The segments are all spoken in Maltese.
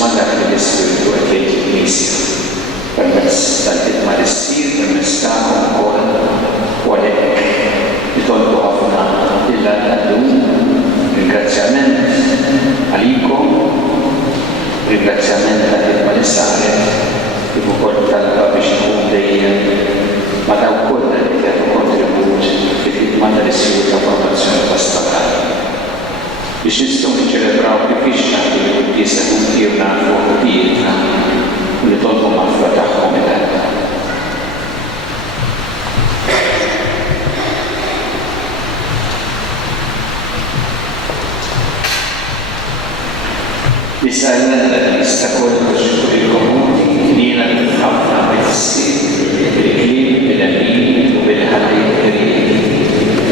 nisma' dak li l-Ispiritu qed jgħid lill-Knisja permezz tal-ħidma li ssir permezz tagħhom ukoll u għalhekk nitolbu ħafna lil llum ringrazzjament għalikom, ringrazzjament tal-ħidma li saret kif ukoll talba biex ikun dejjem ma' dawk kollha li jagħtu kontribut fil-ħidma tal-Istitut ta' Formazzjoni Pastorali. Biex nistgħu niċċelebraw kif ix-xahar li l-Knisja tkun tirna fuq ħdietna u nitolbu magħfra tagħhom il-għalba. Nis'alna l-lista kollox fuq il-komuni li jiena ħafna ma jfissir bil-kliem, bil-għalin u bil-ħalli l-krim.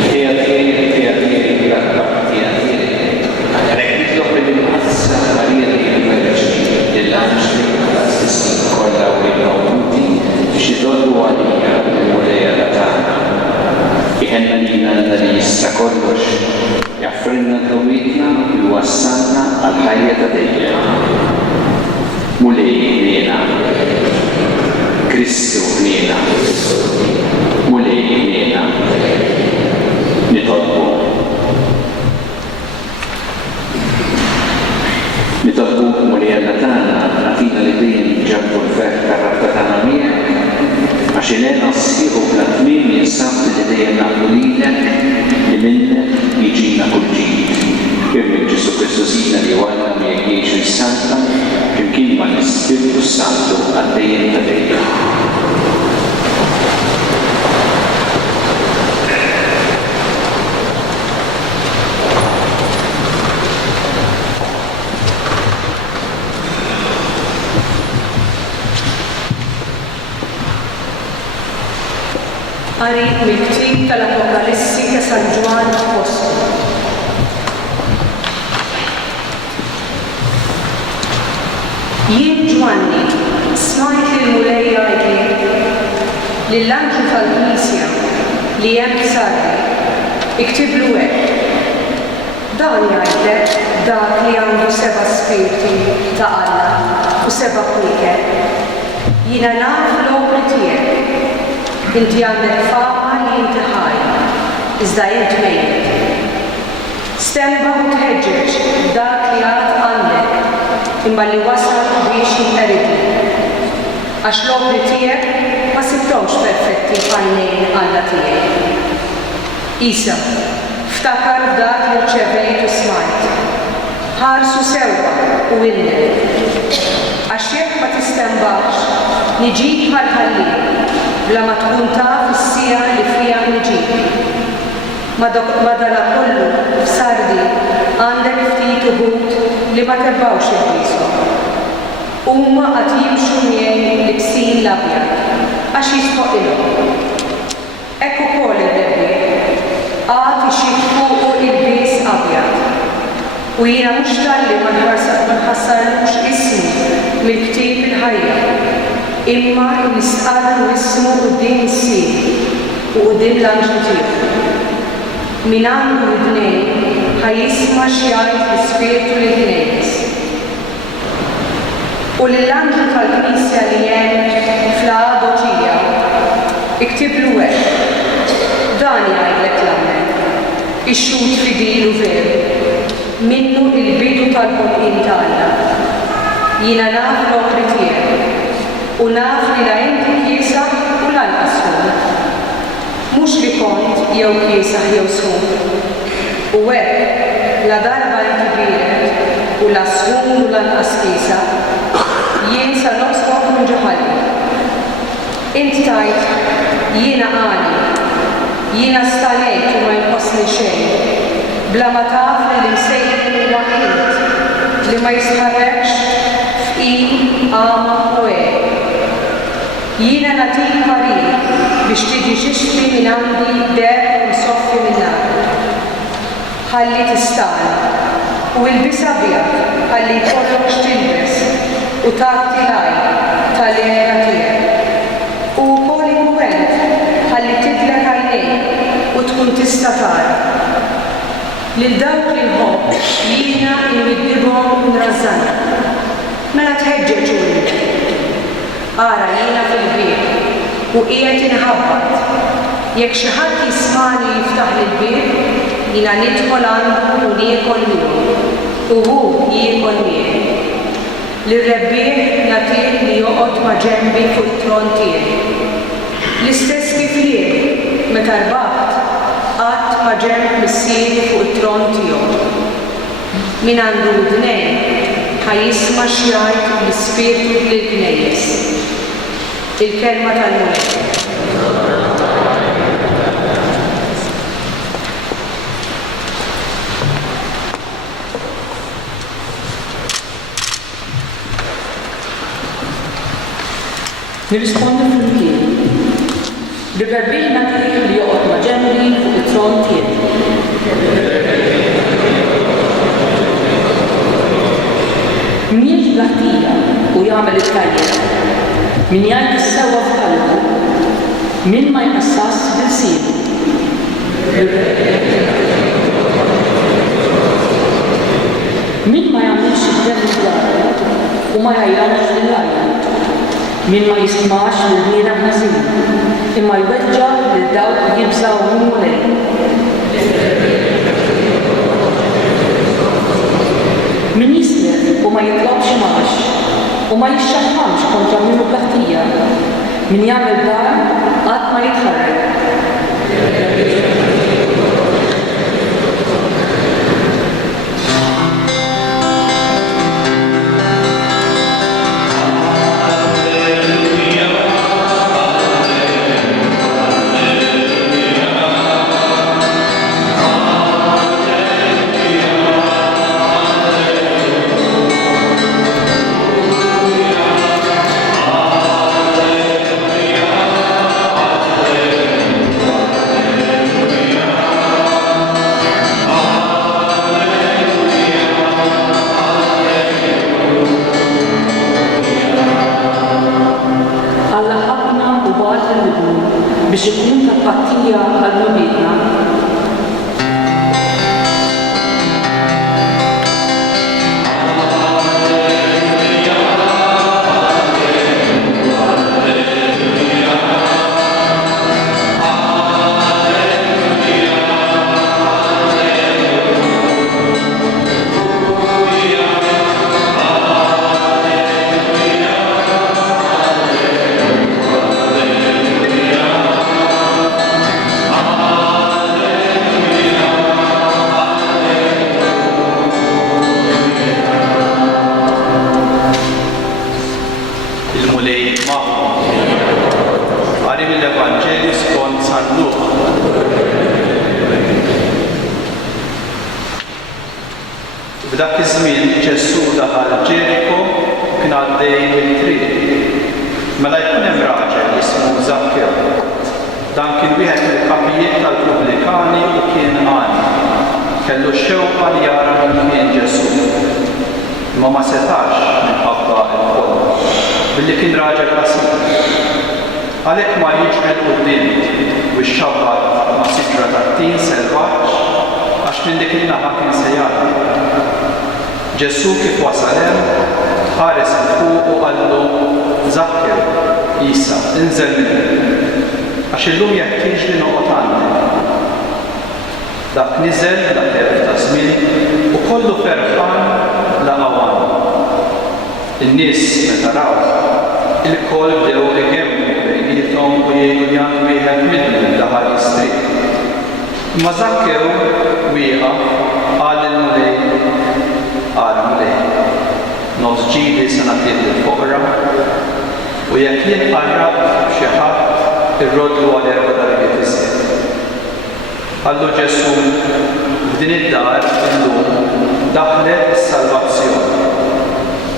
Teatiri, għalhekk nitlob lill-Qadsa Marija Verġni lill-Anġli tal-Assistin kollha u lill-Mawludi biex idollu għalija u lejha tagħna. Iħenna lilna li jista' kollox jaffrinna d-dowitna u wassalna għal-ħajja ta' dejjem. Mulej ħniena, Kristu ħniena, mulej ħniena, nitolbu. Nitolbu mulej Alla tagħna nagħtina li dejjem ġabdu l-ferħ tar-rabta tagħna miegħek għax ilena sħiħu bla tmiem jinsab li dejjem nagħmlu lilek li minnek jiġina kull ġid. Irmik Ġesu Kristu Sina li għalna mi jgħixu s-santa flimkien ma' l-Ispiritu Santu għaddejjem ta' dejjem. Qari mill-ktieb tal-Apokalissi ta' San Ġwan Apostolu. Jien Ġwanni smajt li l-mulejja jgħid lill-Anġlu tal-Knisja li hemm f'Sardi iktiblu hekk. Dan jgħidlek dak li għandu 7 spiriti ta' Alla u 7 kwiekeb. Jiena naf l-opri tiegħek. Inti għandek fama li inti ħaj, iżda inti mejt. Stemba u tħeġġeġ dak li għad għandek imma li wasal biex jinqeridli. Għax l-opri tiegħek ma sibtomx perfetti f'għajnejn Alla tiegħek. Isa, ftakar f'dak li rċevejt u smajt. Ħarsu sewwa u innek. Għax jekk ma tistembax, niġik bħal-ħalliem bla ma tkun taf is-sija li fiha niġik. Madankollu f'Sardi għandek ftit uħud li ma terbgħux il-ħieshom. Huma qed jimxu miegħi libsin l-abjad għax jisħoq ilhom. Hekk ukoll id-debbiet għad ixikku il-bies abjad. U jiena mhux talli ma nħassarlux ismu mill-ktieb il-ħajja. Imma nistqarru ismu quddiem is-sir u quddiem l-Anġlu tiegħu. Min għandu ودنين ħajjisma' x'jgħid l-Ispiritu lil-knejjes. U lill-Anġlu tal-Knisja li hemm fl-Laodikea iktiblu hekk. Dan jgħidlek l-Amen, ix-xhud fidil u veru, minnu il-bidu tal-ħolqien tagħna. Jiena naf l-opri tiegħek u naf li la inti kiesaħ u lanqas sħun. Mhux li kont jew kiesaħ jew sħun. U hekk la darba inti kbieret u la sħun u lanqas kiesaħ, jien sa noqsok minn ġeħalli. Inti tajt jiena għali, jiena stanejt u ma jinqosni xejn, bla ma taf li l-imsejħ huwa int li ma jisħarrekx f'qin għama u hekk. Jiena nagħtik parir biex tiġi tixtri minn għandi deheb u nsoffi minn nar. Ħalli tistana u ilbis abjad ħalli jkollok x'tilbes u tagħti l-għajn tal-għera tiegħek. U wkoll inkwent ħalli tidlek għajnejk u tkun tista' tara. Lil dawk li nħobb jiena nwiddibhom nrażżana. mela tħeġġeġuni. Ara jiena fil-bieb u qiegħed inħabbat. Jekk xi ħadd jismani jiftaħ lill-bieb, jiena nidħol għandu u niekol miegħu u hu jiekol miegħi. Lir-rebbieħ nagħtih li joqgħod ma' ġenbi fuq it-tron tiegħi. L-istess kif jien meta rbaħt qatt ma' ġenb missieri fuq it-tron tiegħu. Min għandu udnejn ħajjisma' x'jgħid l-Ispirtu lill-knejjes. Il-kelma tal-Mulek. Nirrispondi flimkien. Lir-rebbieħ nagħtih li joqgħod ma' ġenbi fuq it-tron tiegħi. Min jiġi l-ħtija u jagħmel it-tajjeb, min jgħid is-sewwa f'qalbu, min ma jqassas bil-sieb. Min ma jagħmilx id-demm dwaru u ma jgħajjarx lill-ajja. Min ma jismax lill-bniedem ħażin, imma jweġġa' lil dawk li jibżgħu minnu lejn. Min jisraq u ma jitlobx magħx u ma jixxaħħamx kontra minnu bl-ħtija, min jagħmel dar qatt ma jitħarrek. biex ikun ta' pattija għal-nubitna. F'dak iż-żmien Ġesu daħal Ġeriko kien għaddej mit-triq. Mela jkun hemm raġel ismu Zakkew. Dan kien wieħed mill-kapijiet tal-Pubblikani u kien għani. Kellu xewqa li jara min kien Ġesu. Imma ma setax minħabba l-koll. Billi kien raġel qasir. Għalhekk ma jiġbed quddiem u xxabbat ma' siġra tat-tin selvaġġ għax minn dik il-naħa kien se jgħaddi. Ġesu kif wasal hemm, ħares il fuq u qallu Zakkew, Isa, inżel minni, għax illum jeħtieġ li noqgħod għandek. Dak niżel dak terf ta' żmien u kollu ferħan laqgħu għandu. In-nies meta raw il-koll bdew igemmu bejniethom u jgħidu li għandu wieħed minnhom daħal jistriq. Imma Zakkew wieqaf qal lil-mulej għara mulej, nofs ġidi se nagħtih lill-foqra u jekk jien qarrab xi ħadd irrodlu għal 4 darbiet isir. Qallu Ġesu f'din id-dar illum daħlet is-salvazzjoni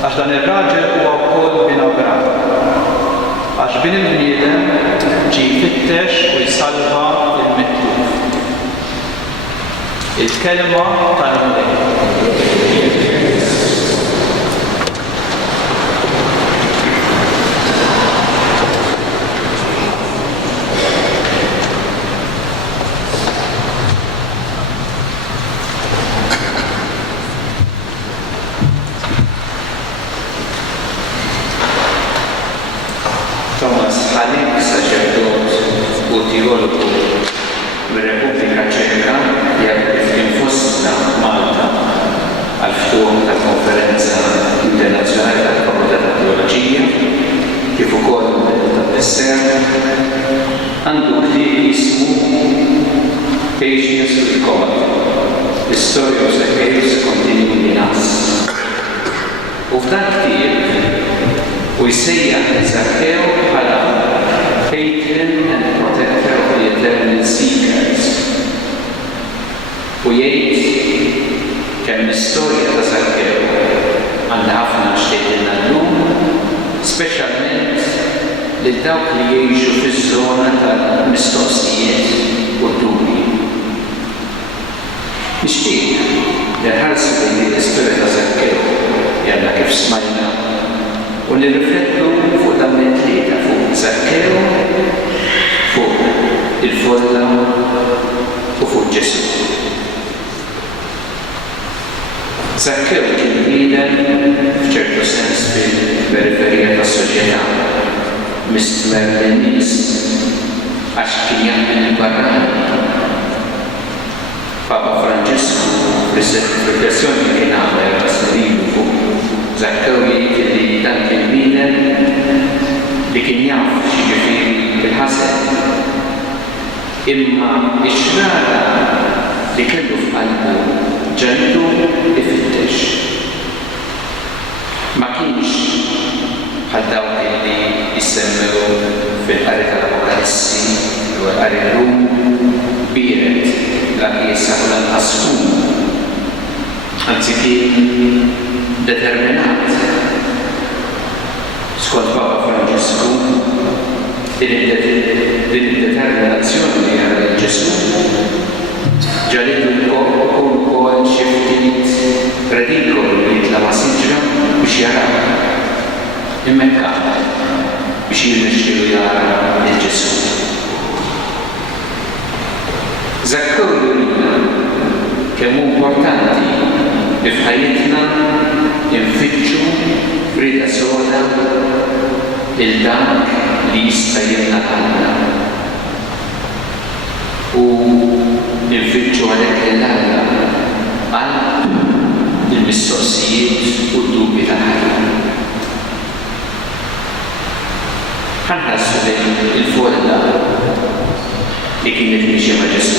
għax dan ir-raġel huwa wkoll bin Abraham għax bin il-bniedem ġie jfittex u jsalva l-mitluf. Il-kelma tal-mulej. Stalin, saċerdot u teologu mir-Repubblika Ċeka li għabdif infostna Malta għal-ftuħ tal-Konferenza Internazzjonali tal-Fakultà ta' Teoloġija kif ukoll tad-dessert għandu ktieb jismu Patience with God, the story of Zacchaeus continuing in us. U f'dan ktieb u jsejjaħ Zacchaew bħala patron and protector of the eternal seekers. U jgħid kemm l-istorja ta' Zacchaew għandha ħafna xtejtilna llum, speċjalment lil dawk li jgħixu fiż-żona tal-mistoqsijiet u d-dubji. Nixtieq li nħarsu lejn l-istorja ta' Zacchaew jalla kif smajna u nirriflettu fuq dawn it-tlieta fuq Zacchaew, fuq il-folla u fuq Ġesu. Zacchaew kien bniedem f'ċertu sens fil-periferija tas-soċjetà, mistmer lin-nies għax kien jagħmel il-barrani. Papa Franġisku fil-riflessjoni li kien għamel għaslilu fuq Zacchaew jgħid li dan kien bniedem li kien jaf x'jiġifieri il-ħased. Imma x-xrara li kellu f'qalbu ġentu ifittex. Ma kienx bħal dawk li jissemmew fil-qari tal-Apokalissi u qari l-lum biret la Chiesa u l-Askum. Anzi kien determinat. Skont Papa Franġisku, din id-determinazzjoni li għara Ġesu ġalitu l-kol kol xi ftit redikol li jitla ma' siġra biex jaraw immekka biex jirnexxielu jara l-Ġesu. Zacchaew jurina kemm importanti li f'ħajjitna nfittxu frida soda lil dak li jista' jingħatalna. U nfittxu għalhekk lil Alla għal il-mistoqsijiet u d-dubji tal-ħajja. Ħanħarsu lejn il-folla li kienet miexja ma' Ġesu.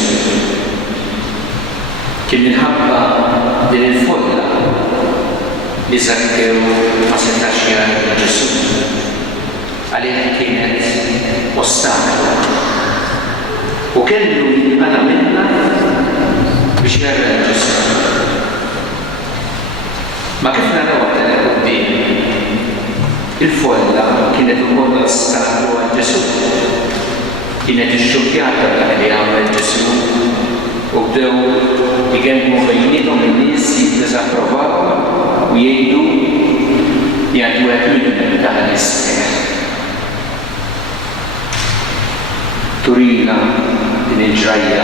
Kien minħabba din il-folla li Zacchaew ma setax jara Ġesu. Għalhekk kienet ostaklu. U kellu jinqala minnha biex jara Ġesu. Ma kif naraw għal quddiem, il-folla kienet ukoll ostaklu għal Ġesu. Kienet ixxokkjata dak li għamel Ġesu u bdew jgħemmu bejniethom in-nies jiddiżapprovaw u jgħidu li għandu għed ta' l-isseħ. Turina din il-ġrajja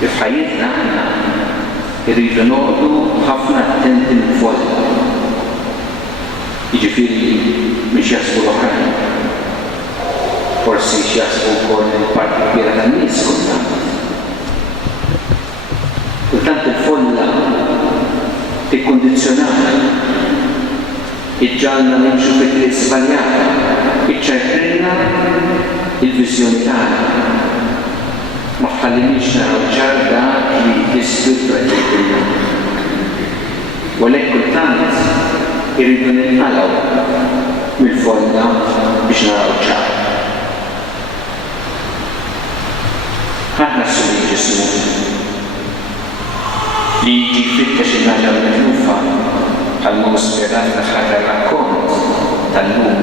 li f'ħajjitna aħna irridu noqogħdu ħafna attenti mill-folla. Jiġifieri mhix jaħsbu l-oħrajn. Forsi x'jaħsbu wkoll il-parti kbira tan-nies kultant. Kultant il-folla tikkundizzjonana, iġġalna nimxu fi-triq żbaljata, iċċerprilna il-viżjoni tagħna. Ma tħallinix naraw ċar dak li jisbidlu għedilna. U għalhekk kultant irridu ninqalgħu mill-folla biex naraw ċar. Ħafna s-suli ġismu li jiġi jfittex il-ħaġa l-mitlufa bħal-ma spjegat l-aħħar tar-rakkont tal-lum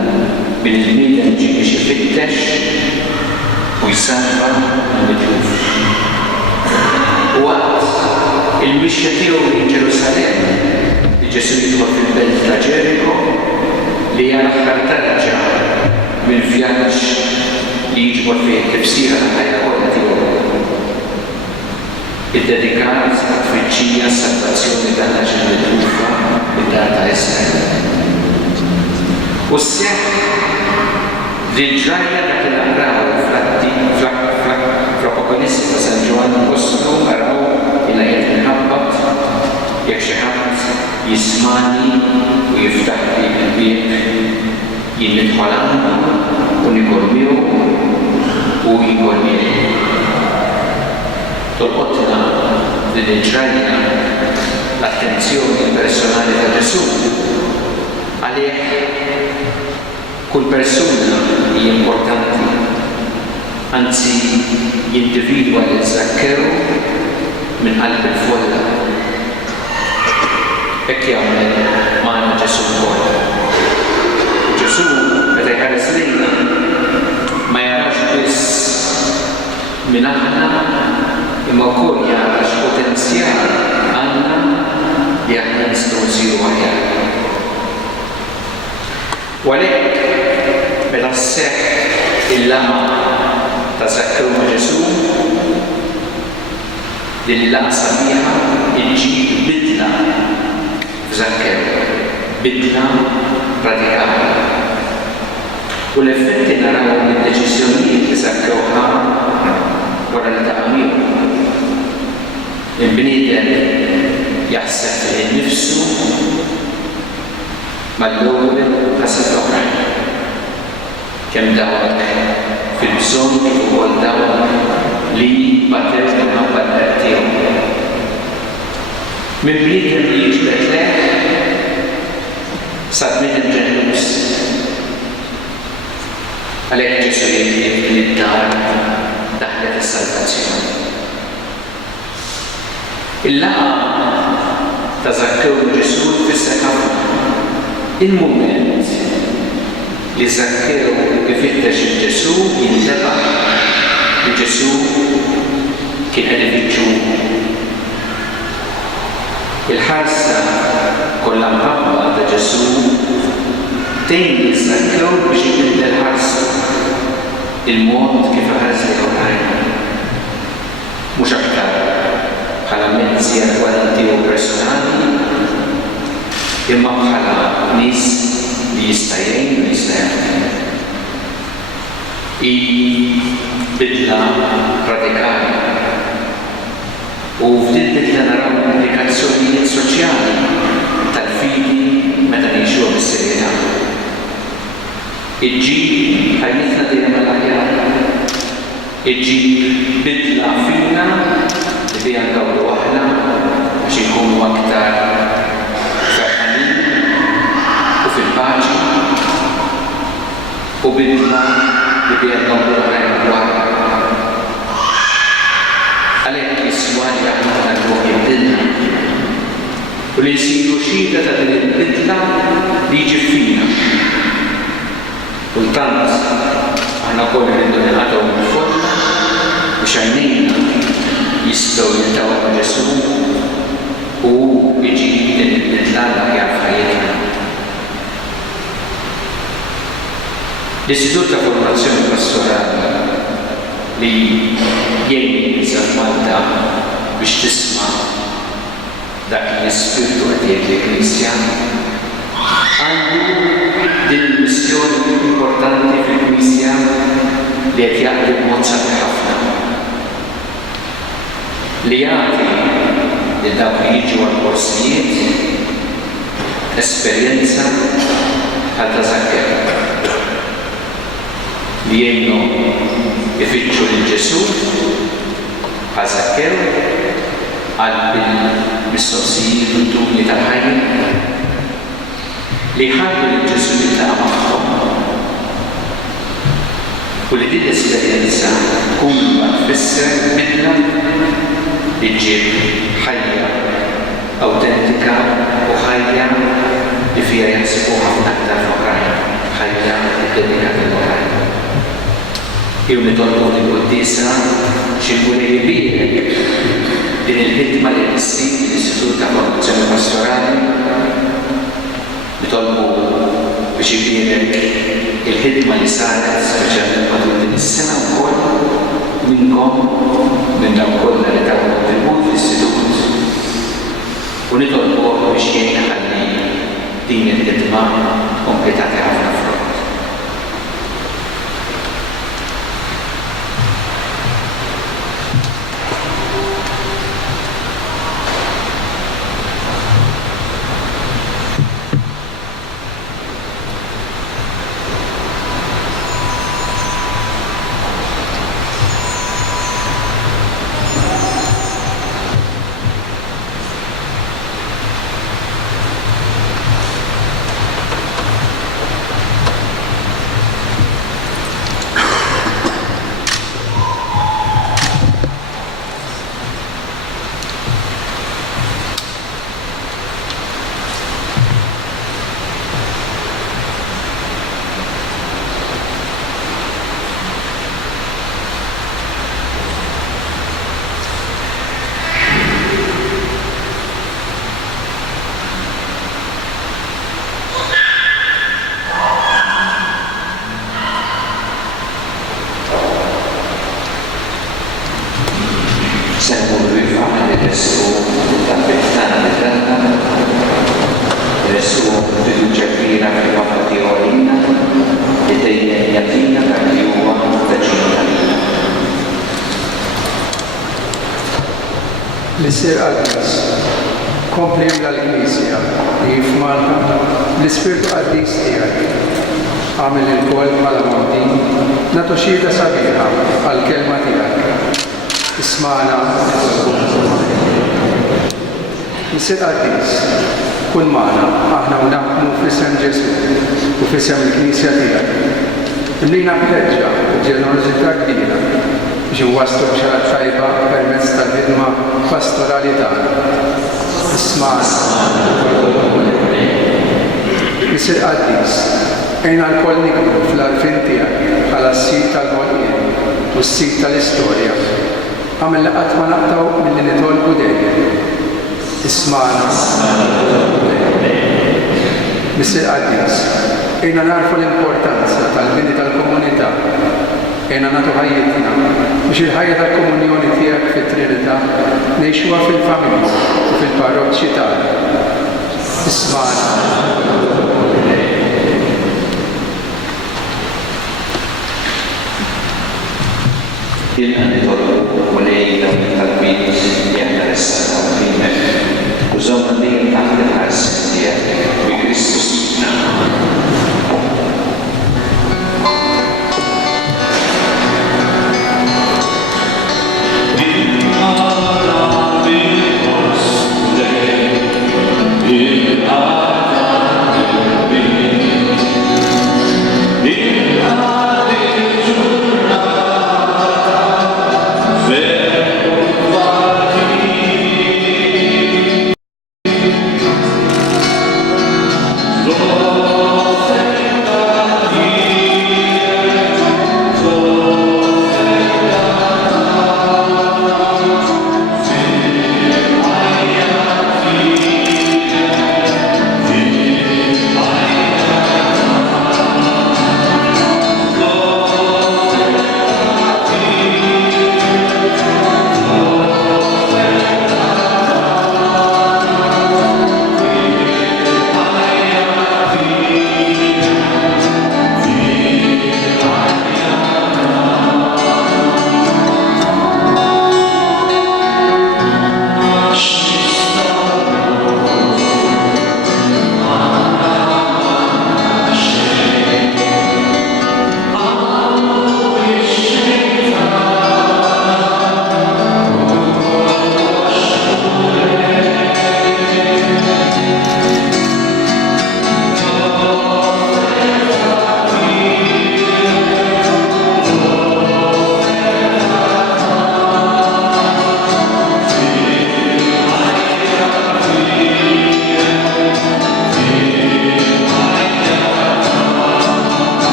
bil-bniedem ġie biex jfittex u jsalva l-mitluf. Waqt il-mixja tiegħu lejn Ġerusalemm li Ġesu jidħol fil-belt ta' Ġeriko li hija l-aħħar tarġa mill-vjaġġ li jiġbor fih tifsira tal-ħajja kollha tiegħu. Iddedikat għat-tfittxija s-salvazzjoni tal-ħaġa mitlufa bid-dar ta' Israel. U s-seħħ Ġrajja dak il-naqraw fl-Apokalissi ta' San Ġoann Apostolu naraw ilha qed inħabbat jekk xi ħadd jismani u jiftaħ li l-bieb jien nidħol għandu u nikol miegħu u jkun miegħi. Tolqotna din il-ġrajja l-attenzjoni personali ta' Ġesu għalih kull persuna hija importanti, anzi jindividwa li Zakkew minn qalb il-folla. Hekk jagħmel magħna Ġesu wkoll. Ġesu meta jħares lejna ma jarax biss minn aħna imma wkoll jara x'potenzjal għandna li aħna nistgħu nsiru aħjar. U għalhekk meta sseħħ il-laqgħa ta' Zakkew ma' Ġesu, din il-laqgħa sabiħa iġġib bidla f'Zakkew, bidla radikali. U l-effetti naraw mid-deċiżjonijiet li Zakkew ħa wara li taqa' miegħu. Il-bniedem jaħseb li nnifsu mal-ewwel ħaseb l-oħrajn. Kemm dawk fil-bżonn kif ukoll dawk li batew minħabba l-qed tiegħu. Minn bniedem li jiġbed leħ sa bniedem ġenus. Għalhekk Ġesu jgħid li d-dar daħlet is-salvazzjoni. Il-laqgħa ta' Zakkew ma' Ġesu tfisser ħafna. Il-mument li Zakkew ifittex il-Ġesu jintebaħ li Ġesu kien qed ifittxuh. Il-ħarsa kollha mħabba ta' Ġesu tgħin lil Zakkew biex ibiddel ħarsa il-mod kif ħares lil oħrajn. Mhux aktar bħala mezzi attwali u personali imma bħala nies li jista' jgħin u jista' jagħmel. Bidla radikali. U f'din bidla naraw implikazzjonijiet soċjali tal-fidi meta ngħixuha bis-serjetà. Iġġib ħajjitna dejjem l-aħjar. Iġġib bidla fina li biha ndawru aħna biex inkunu aktar fil-paċi u bidla li biha ndawru oħrajn dwar. Għalhekk jiswa li aħna nagħmluh jibdilna u li jsiru xhieda ta' din il-bidla li jiġi fina. Kultant aħna wkoll irridu ningħataw mill-folla biex għajnejna jistgħu jiltaqgħu ma' Ġesu u jiġi din il-bidla l-aħjar f'ħajjitna. L-Istitut ta' Formazzjoni Pastorali li jgħin Malta biex tisma' dak li l-Ispirtu qed jgħid lill-Knisja għandu din il-missjoni importanti fil-Knisja li qed jaħdem b'mod sabiħ ħafna. Li jagħti lil dawk li jiġu għall-korsijiet esperjenza bħal ta' Zakkew li jgħinhom ifittxu lil Ġesu bħal Zakkew għal bil-mistoqsijiet u d-dubji tal-ħajja li ħarġu lil Ġesu jiltaqa' magħhom u li din l-esperjenza tkun tfisser bidla li ġġib ħajja awtentika u ħajja li fiha jaħsibu ħafna aktar f'oħrajn, ħajja dedikata l-oħrajn. Jew nitolbu lill-Qudiesa xi jkun jibierek din il-ħidma li ssir l-Istitut ta' Formazzjoni Pastorali, nitolbu biex jibierek il-ħidma li saret speċjalment matul din is-sena wkoll minnkom minn dawk kollha li taw kontribut fl-Istitut u nitolbuh biex jgħin ħalli din il-ħidma kompletati ħafna frott. Gesù tal-Bettana li tratna, Gesù fiduċa kbira fil-waffa tiegħu għalina li dejjem jagħtina dak li huwa veċin għalina. L-Isir Qaddis, kompli l-Knisja li f'Malta l-Ispirtu Qaddis tiegħek għamil il-kol mal-Mawdin nagħtu xhieda sabiħa għall-kelma tiegħek. Isma'na L-Isir Qaddis, kun magħna aħna u naħdmu f'isem Ġesu u f'isem il-Knisja tiegħek. Imlina b'leġġa u ġenerożità kbira biex iwasslu b'xarat tajba permezz tal-ħidma pastorali tagħna. Isma'na. Isir Qaddis, ejna l-koll nikbru fl-arfin tiegħek bħala s-sit tal-ħolqien u s-sit tal-istorja. Għamel qatt ma naqtaw milli nitolbu dejjem. Isma'na. Isir Qaddis, ejna narfu l-importanza tal-bini tal-komunità. Ejna nagħtu ħajjitna biex il-ħajja tal-komunjoni tiegħek fit-Trinità ngħixuha fil-familja u fil-parroċċi tagħna. Isma'na. Ilna nitolbu u lejla tal-bit jinteressaw fimek u żomma dejjem taħt il-ħarsin tiegħek bi Kristus Sidna.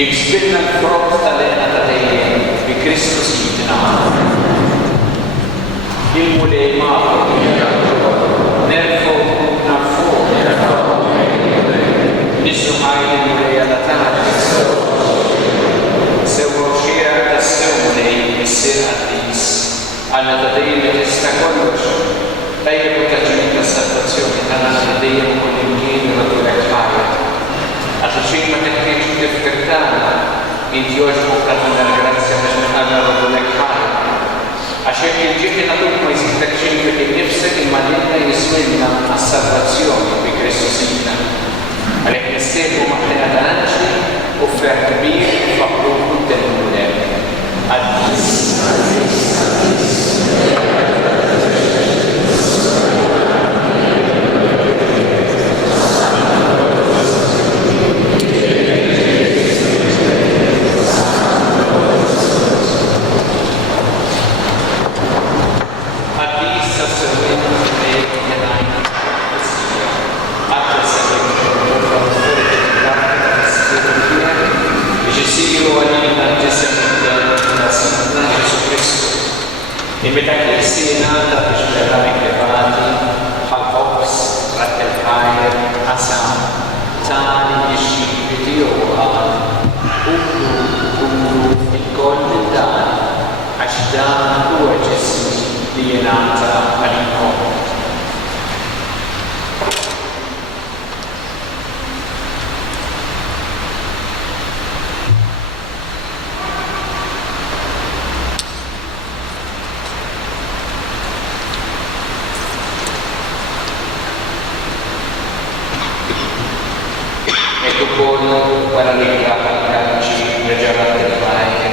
Jiksbirna l-frott tal-eħna ta' dejjem bi Kristus Sidna. Il-mulej ma'kom, nerfu nafu, nissu ħajli mulej għal-tana, sewa xira ta' sew mulej jissir Qaddis, għanna ta' dejjem jista' kollox, tajjeb u taġġini ta' salvazzjoni ta' dejjem u kol-imkien u għadurek ħajja. Għaxa xejn ma teħtieġ tifkirtana, inti joġbok tagħtina l-grazzja biex nħarra għadurek ħajja. Għaxek il-ġieti natuk ma jisibtek xejn fik innifsek imma l-inna jiswilna għas-salvazzjoni bi Kristus Sidna. Għalhekk nissejħu maħtena tal-anġli u ferħ kbir faqru kuntent mulem. Qaddis. Invita Cristina da Piscellani Privati, Hal-Fox, Rattel-Kajer, Hassan, Tani, Discipiti u għal, kunu il-koll dan, għax dan huwa ġismi li jenata għalikom. Wara li għal-kalċi reġarat il-majja,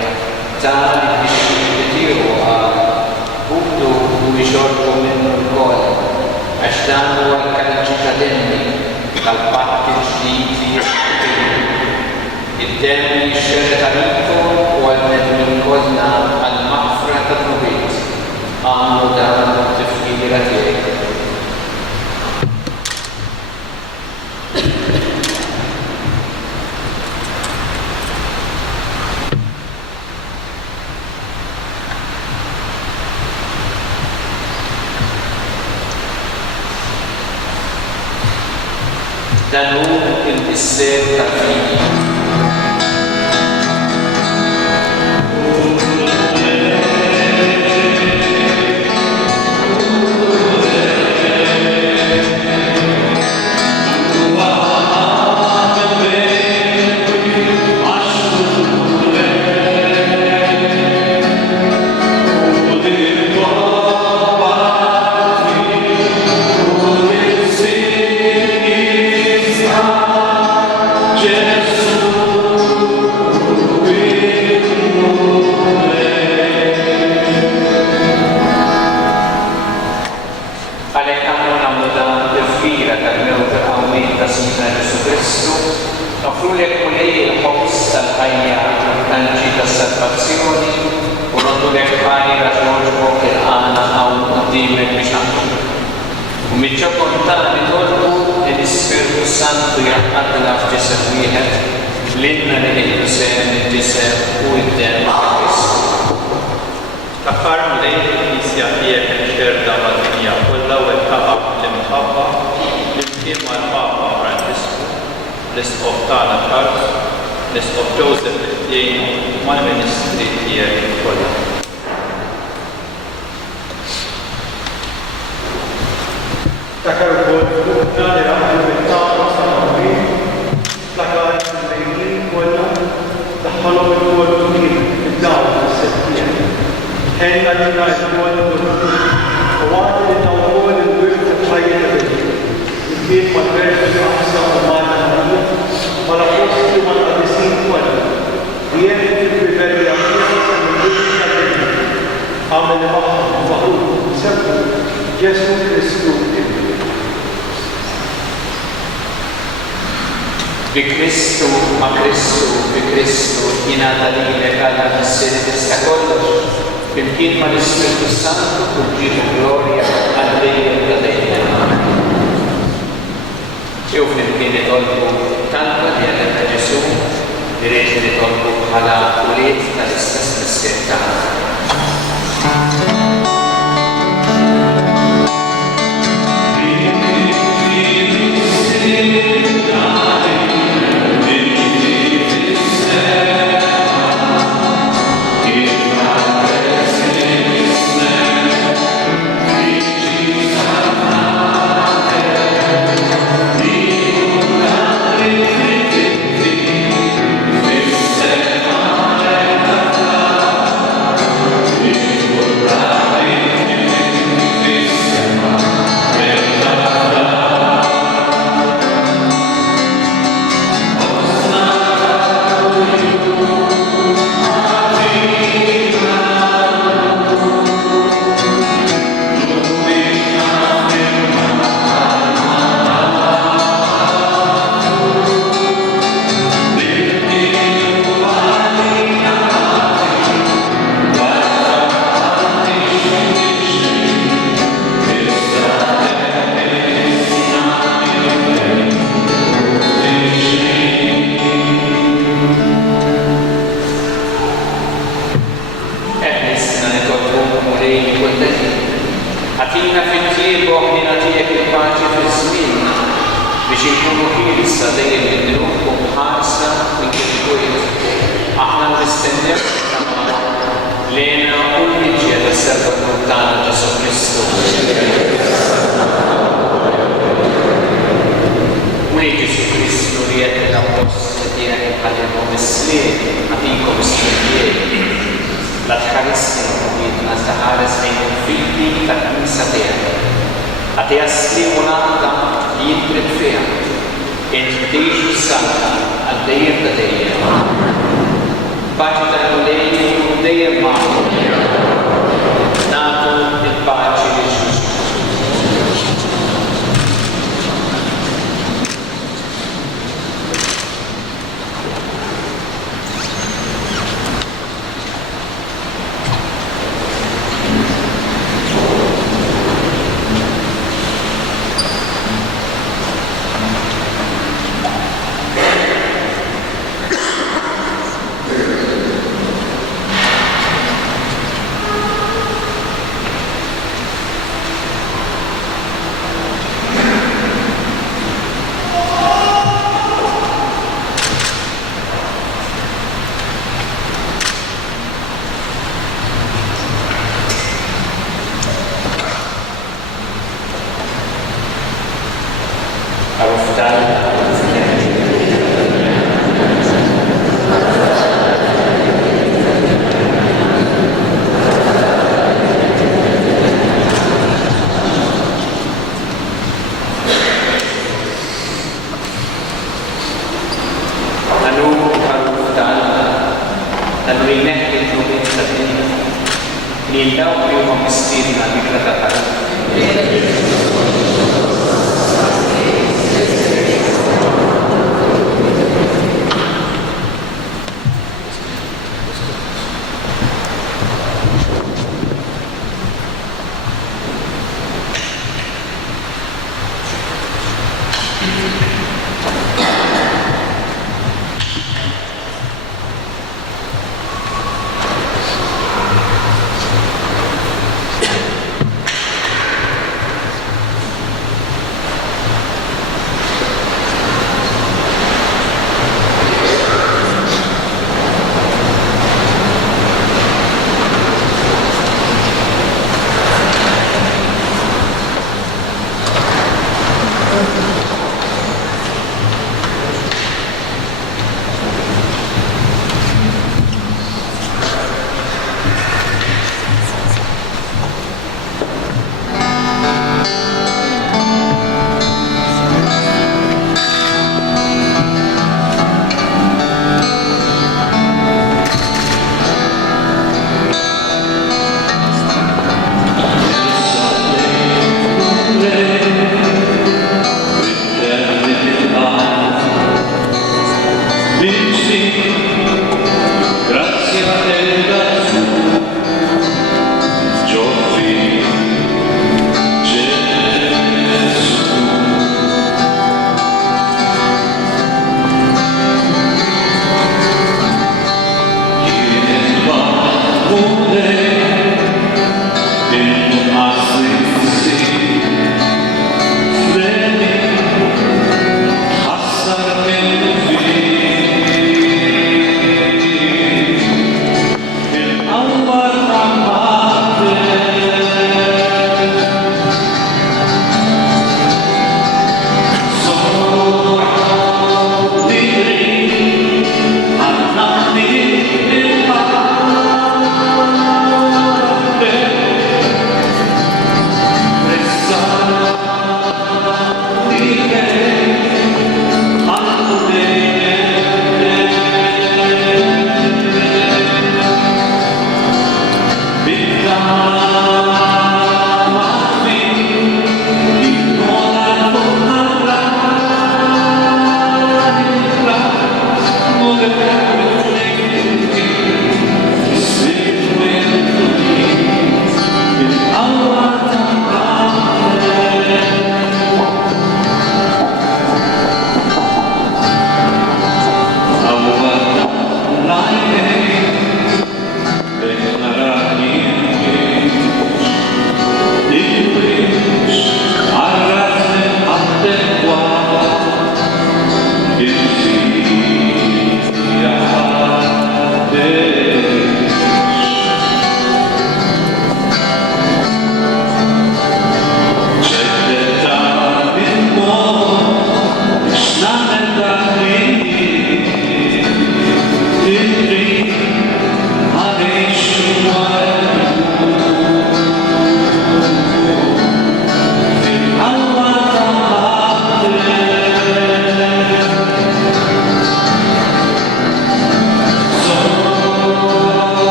tani biex buddu u biexorku minnu l-kol, għax dan u għal-kalċi tal-emmi, tal-patti ġdidi, id-demmi xerret għalikom u għal-nedmi kolna għal-mafra tal-nubit, għamlu dan tifkiri għatijek. Dan hu il-isser tal-fidi. Bi Kristu, ma Kristu, bi Kristu, jingħata lilek għal missiri tista' kollox, flimkien ma l-Ispiritu Santu u ġieħu glorja għal-dejjem ta' dejjem. Jew flimkien nitolbu talba li għalek ta' Ġesu, li reġi nitolbu bħala ulied tal-istess missier tagħna. Atina fil-ġieb u ħnina tiegħek il-paċi fil-żmien biex inkunu ħilsa dejjem nidruku bħarsa minn kif kwiet. Aħna nistennew lena u l-liġja tas-serva tagħna Ġesu Kristu. Muni Ġesu Kristu li qed l-apostoli tiegħek ħalilhom is-sliem, ħatikom is-sliem. La tħarissni u jitna ħares lejn il-figli tal-Knisja tiegħek. Għati għaslim u naqta li jintrid fiha. Int tgħixu s-santa għal-dejjem ta' dejjem. Paċi tal-Mulejn u dejjem magħhom. Nagħtu il-paċi li Ġesu.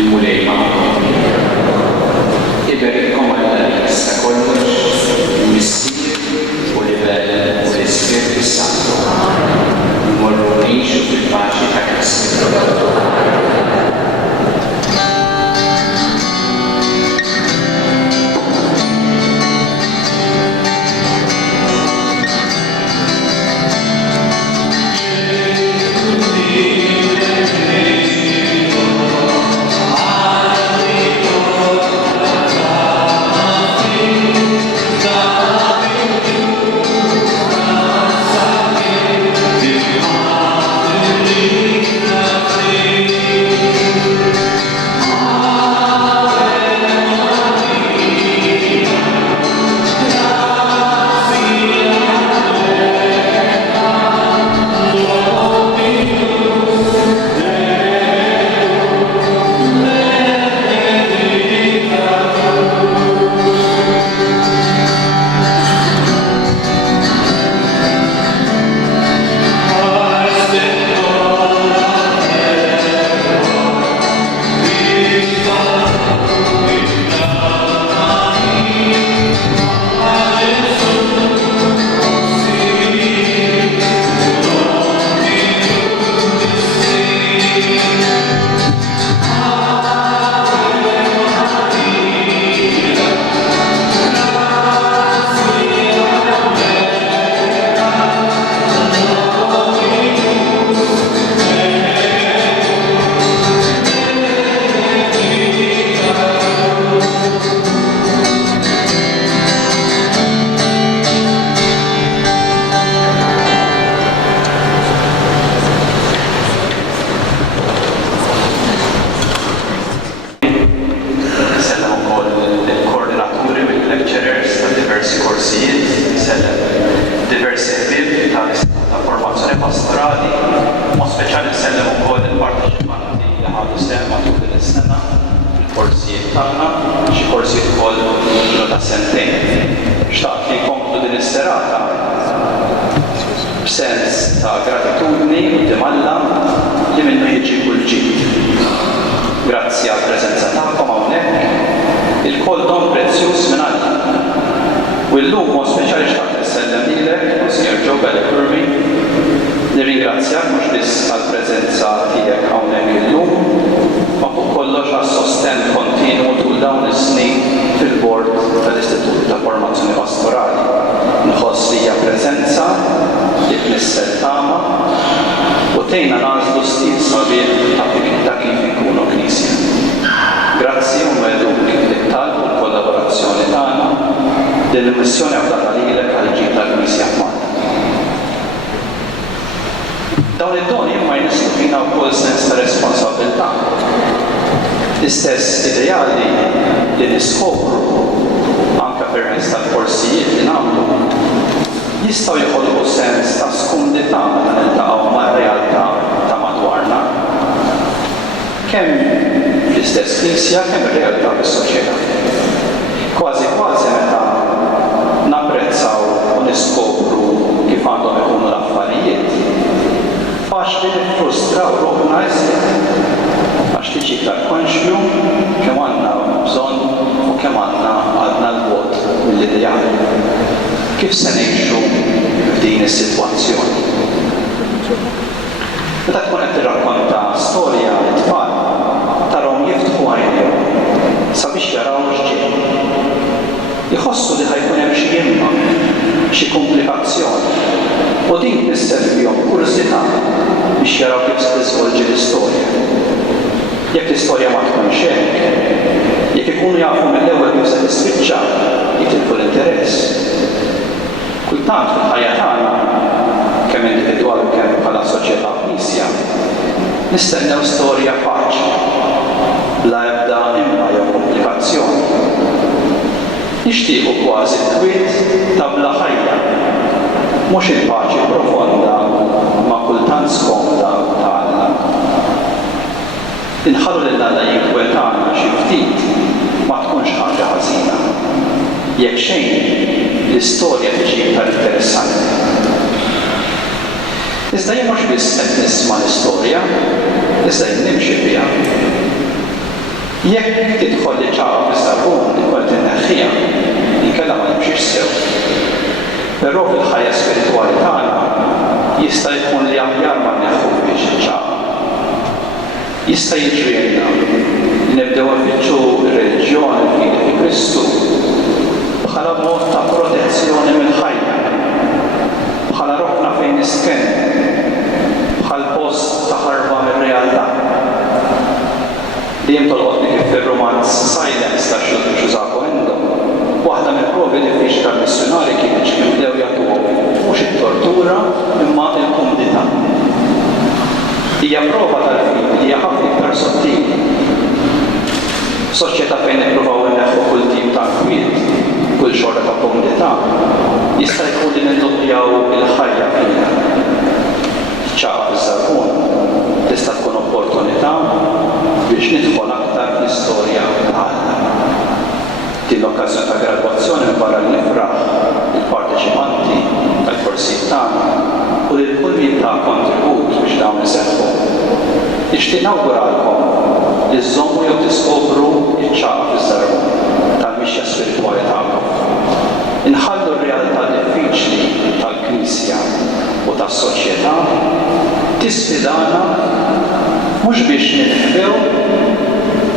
Il-mulej ma'kom. Iberikom Alla jista' kollox, missier u livell u l-Ispirtu Santu. Mmorru ngħixu fil-paċi ta' Kristu. Kif se ngħixu f'din is-sitwazzjoni? Meta tkun qed tirrakkonta storja t-tfal tarahom jiftħu għajnejhom sabiex jaraw x'ġej. Iħossu li ħajkun hemm xi imma, xi komplikazzjoni. U din tnisser fihom kurżità biex jaraw kif se tiżvolġi l-istorja. Jekk l-istorja ma tkunx hekk, jekk ikunu jafu mill-ewwel kif se tispiċċa, jitilfu l-interess. Kultant fil-ħajja tagħna, kemm individwali u kemm bħala soċjetà Knisja, nistennew storja faċli, bla ebda imma jew komplikazzjoni. Nixtiequ kważi t-twiet ta' bla ħajja, mhux il-paċi profonda ma kultant skomda ta' Alla. Inħallu lil Alla jinkwetana xi ftit ma tkunx ħaġa ħażina. Jekk xejn, l-istorja tiġi iktar interessanti. Iżda jien mhux biss qed nisma' l-istorja, iżda jien nimxi fiha. Jekk tidħol li ċaqa fis-sarbun, ikoll tinneħħiha, inkella ma jimxiex sew. Però fil-ħajja spiritwali tagħna jista' jkun li aħjar ma nneħħux iċ-ċaqa. Jista' jiġri nibdew nfittxu r-reliġjoni fi Kristu bħala mod ta' protezzjoni mill-ħajja, bħala roħna fejn nisken, bħal post ta' ħarba mir-realtà. Li jimtolqotni kif fir-romanz Silence ta' Xużaku Endo, waħda mill-provi diffiċli tal-missjonari kienet x'nibdew jagħtuhom mhux it-tortura imma l-kumdità. Hija prova tal-fim li hija ħafna iktar sottili. Soċjetà fejn nippruvaw inneħħu kull tip ta' kwiet, kull xorta ta' komunità, jista' jkun li niddoppjaw il-ħajja fiha. ċaqa fiż-żarbun tista' tkun opportunità biex nidħol aktar fl-istorja tagħna. Din l-okkażjoni ta' gradwazzjoni barra li nifraħ il-parteċipanti tal-korsijiet tagħna u lil kull min ta' kontribut biex dawn iseħħu. Nixtieq nawguralkom li żommu jew tiskopru ċ-ċaqa fiż-żarbun tal-mixja spiritwali tagħkom. Inħallu r-realtà diffiċli tal-Knisja u tas-soċjetà tisfidana mhux biex ninħbew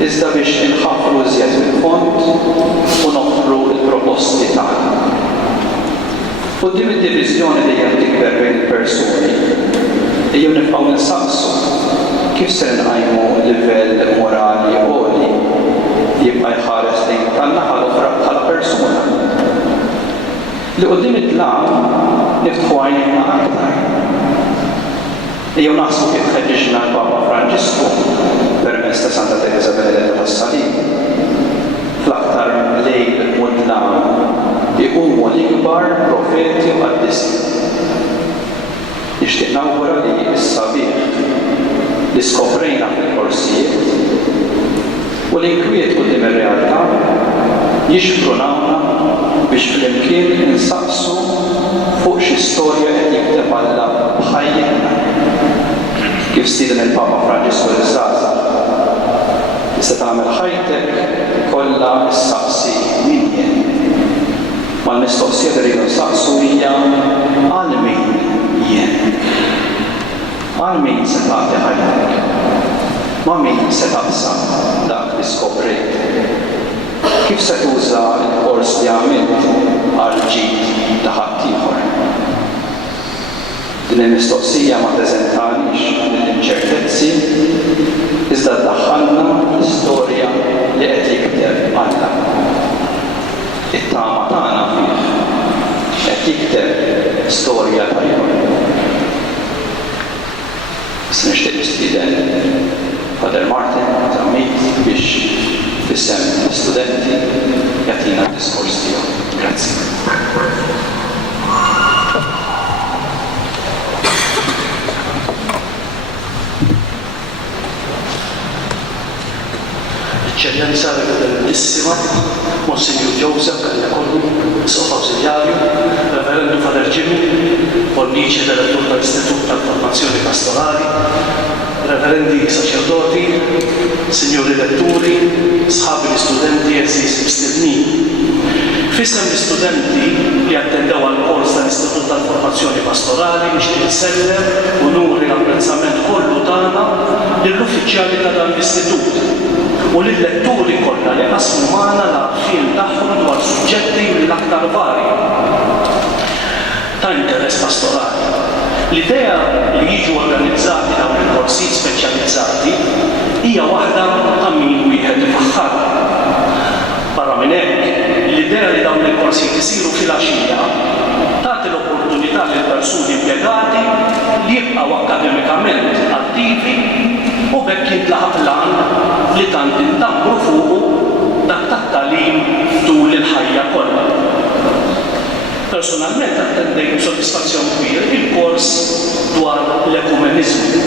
iżda biex inħaffru iżjed fil-fond u noffru l-proposti tagħna. Quddiem id-diviżjoni dejjem tikber bejn il-persuni, ejjew nibqgħu ninsaqsu kif se nqajmu livell morali għoli jibqa' jħares lejn tan-naħa l-oħra bħala persuna. Li quddiem it-tlaq niftħu għajnejna aktar. Ejjew naħsbu kif ħeġġiġna l-Papa Franġisku permezz ta' Santa Teresa Benedetta tas-Salib. Fl-aktar lejl mudlam iqumu l-ikbar profeti u qaddisi. Nixtieq nawgura li s-sabiħ li skoprejna fil-korsijiet u l-inkwiet quddiem ir-realtà jixprunawna biex flimkien insaqsu fuq xi storja qed jikteb Alla b'ħajjitna. Kif stieden il-Papa Franġisku l-żgħażagħ tista' tagħmel ħajtek kollha issaqsi min jien. Mal-mistoqsija li rridu nsaqsu hija għal min jien. Għal min se tagħti ħajtek? Ma' min se taqsam dak li skoprejt? Kif se tuża l-kors li għamilt għal ġid ta' ħadd ieħor? Din il-mistoqsija ma teżentanix mill-inċertezzi iżda ddaħħalna l-istorja li qed jikteb Alla. It-tama tagħna fih qed jikteb storja tajba. Issa nixtieq nistieden Father Martin Zammit biex fissem l-studenti jagħtina d-diskors tiegħu. Grazzi. Eccellenza Reverendissima, Monsignor Joseph Kalliakollu, Sof Awżiljarju, Reverendu Father Jimmy, Pollice Direttur tal-Istitut tal-Formazzjoni Pastorali, Reverendi Sacerdoti, Signori Letturi, Sħabi l-Istudenti eżis mistednin. Fissem l-istudenti li attendew għal-kors tal-Istitut tal-Formazzjoni Pastorali biex ninsellem u nuri l-apprezzament kollu tagħna lill-uffiċjali ta' dan l-istitut u lill-letturi kollha li qasmu magħna l-għarfien tagħhom dwar suġġetti mill-aktar varji ta' interess pastorali. L-idea li jiġu organizzati dawn il-korsijiet speċjalizzati hija waħda ta' min wieħed ifaħħarha. Barra minn hekk, l-idea li dawn il-korsijiet isiru fil-għaxija tagħti l-opportunità lil persuni impjegati li jibqgħu akademikament attivi u bekk jintlaħaq lan li tant intammru fuqu dak tat-tagħlim tul il-ħajja kollha. Personalment attendejt b'sodisfazzjon kbir il-kors dwar l-ekumeniżmu.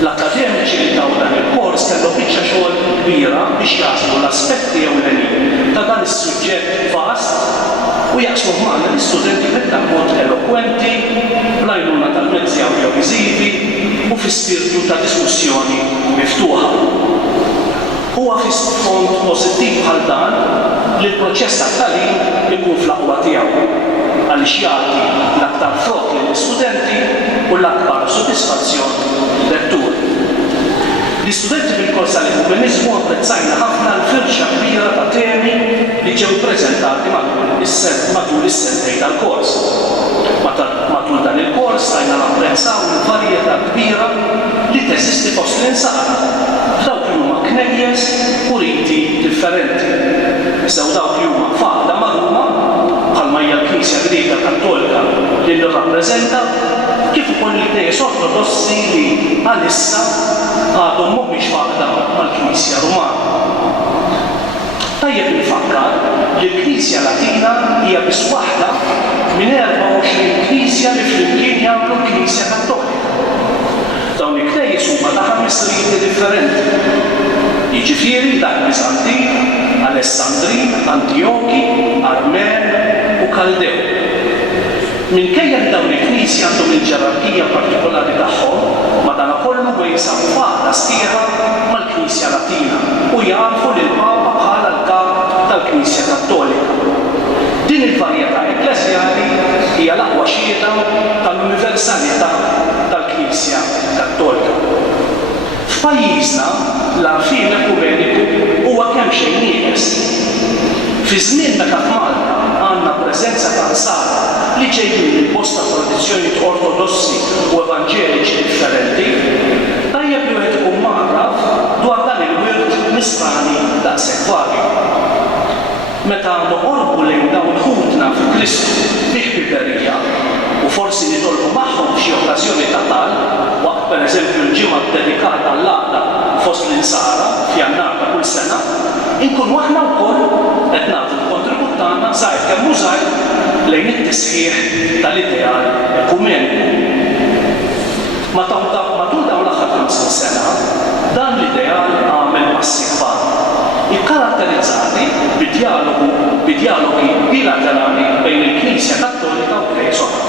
L-akademiċi li taw dan il-kors kellhom biċċa xogħol kbira biex jaslu l-aspetti ewlenin ta' dan is-suġġett vast u jaqsmu magħna l-istudenti b'mod elokwenti, bl-għajnuna tal-mezzi awdjoviżivi u fi spirtu ta' diskussjoni miftuħa. Huwa fi fond pożittiv bħal dan li l-proċess tat-tagħlim ikun fl-aqwa tiegħu għaliex jagħti l-aktar frott lill-istudenti u l-akbar sodisfazzjon lir-letturi. L-istudenti bil-kors tal-ekumenizmu apprezzajna ħafna l-firxa kbira ta' temi li ġew ppreżentati matul is-sentejn tal-kors. Matul dan il-kors stajna napprezzaw il-varjetà kbira li teżisti fost l-insaqra f'dawk li huma knejjes u riti differenti. Sew dawk li huma faqda magħruma bħalma hija l-Knisja Griega Kattolika li nirrappreżenta kif ukoll il-knejjes ortodossi li għalissa għadhom mhumiex faqda mal-Knisja Rumana. Tajjeb nifakkar li l-Knisja Latina hija biss waħda minn 24 knisja li flimkien jagħmlu l-Knisja Kattolika. Dawn il-knejjes huma ta' 5 riti differenti. Jiġifieri dak Biżantin, Alessandrin, Antioki, Armen u Kaldew. Minkejja li dawn il-knisji għandhom il-ġerarkija partikolari tagħhom, madankollu jinsabu faqda sħiħa mal-Knisja Latina u jafu lil Papa bħala l-kap tal-Knisja Kattolika. Din il-varjetà ekklesjali hija l-aqwa xhieda tal-universalità tal-Knisja Kattolika. F'pajjiżna l-għarfien ekumeniku huwa kemm xejn nieqes. Fi żmien meta f'Malta għandna preżenza ta' nsara li ġejjin minn bosta tradizzjonijiet ortodossi u evanġeliċi differenti, tajjeb li wieħed ikun marraf dwar dan il-wirt nisrani daqshekk varju. Meta noqorbu lejn dawn ħutna fil-Kristu bih biberija u forsi nitolbu magħhom f'xi okkażjoni ta' tal, waqt pereżempju l-ġimgħa dedikata għall-għaqda fost l-insara f'Jannar ta' kull sena, inkunu aħna wkoll qed nagħtu l-kontribut tagħna żgħir kemm hu żgħir lejn it-tisħiħ tal-ideal ekumeniku. Matul dawn l-aħħar 50 sena, dan l-ideal għamel passi kbar, ikkaratterizzati bid-dialogi bilaterali bejn il-Knisja Kattolika u Knejjes oħra,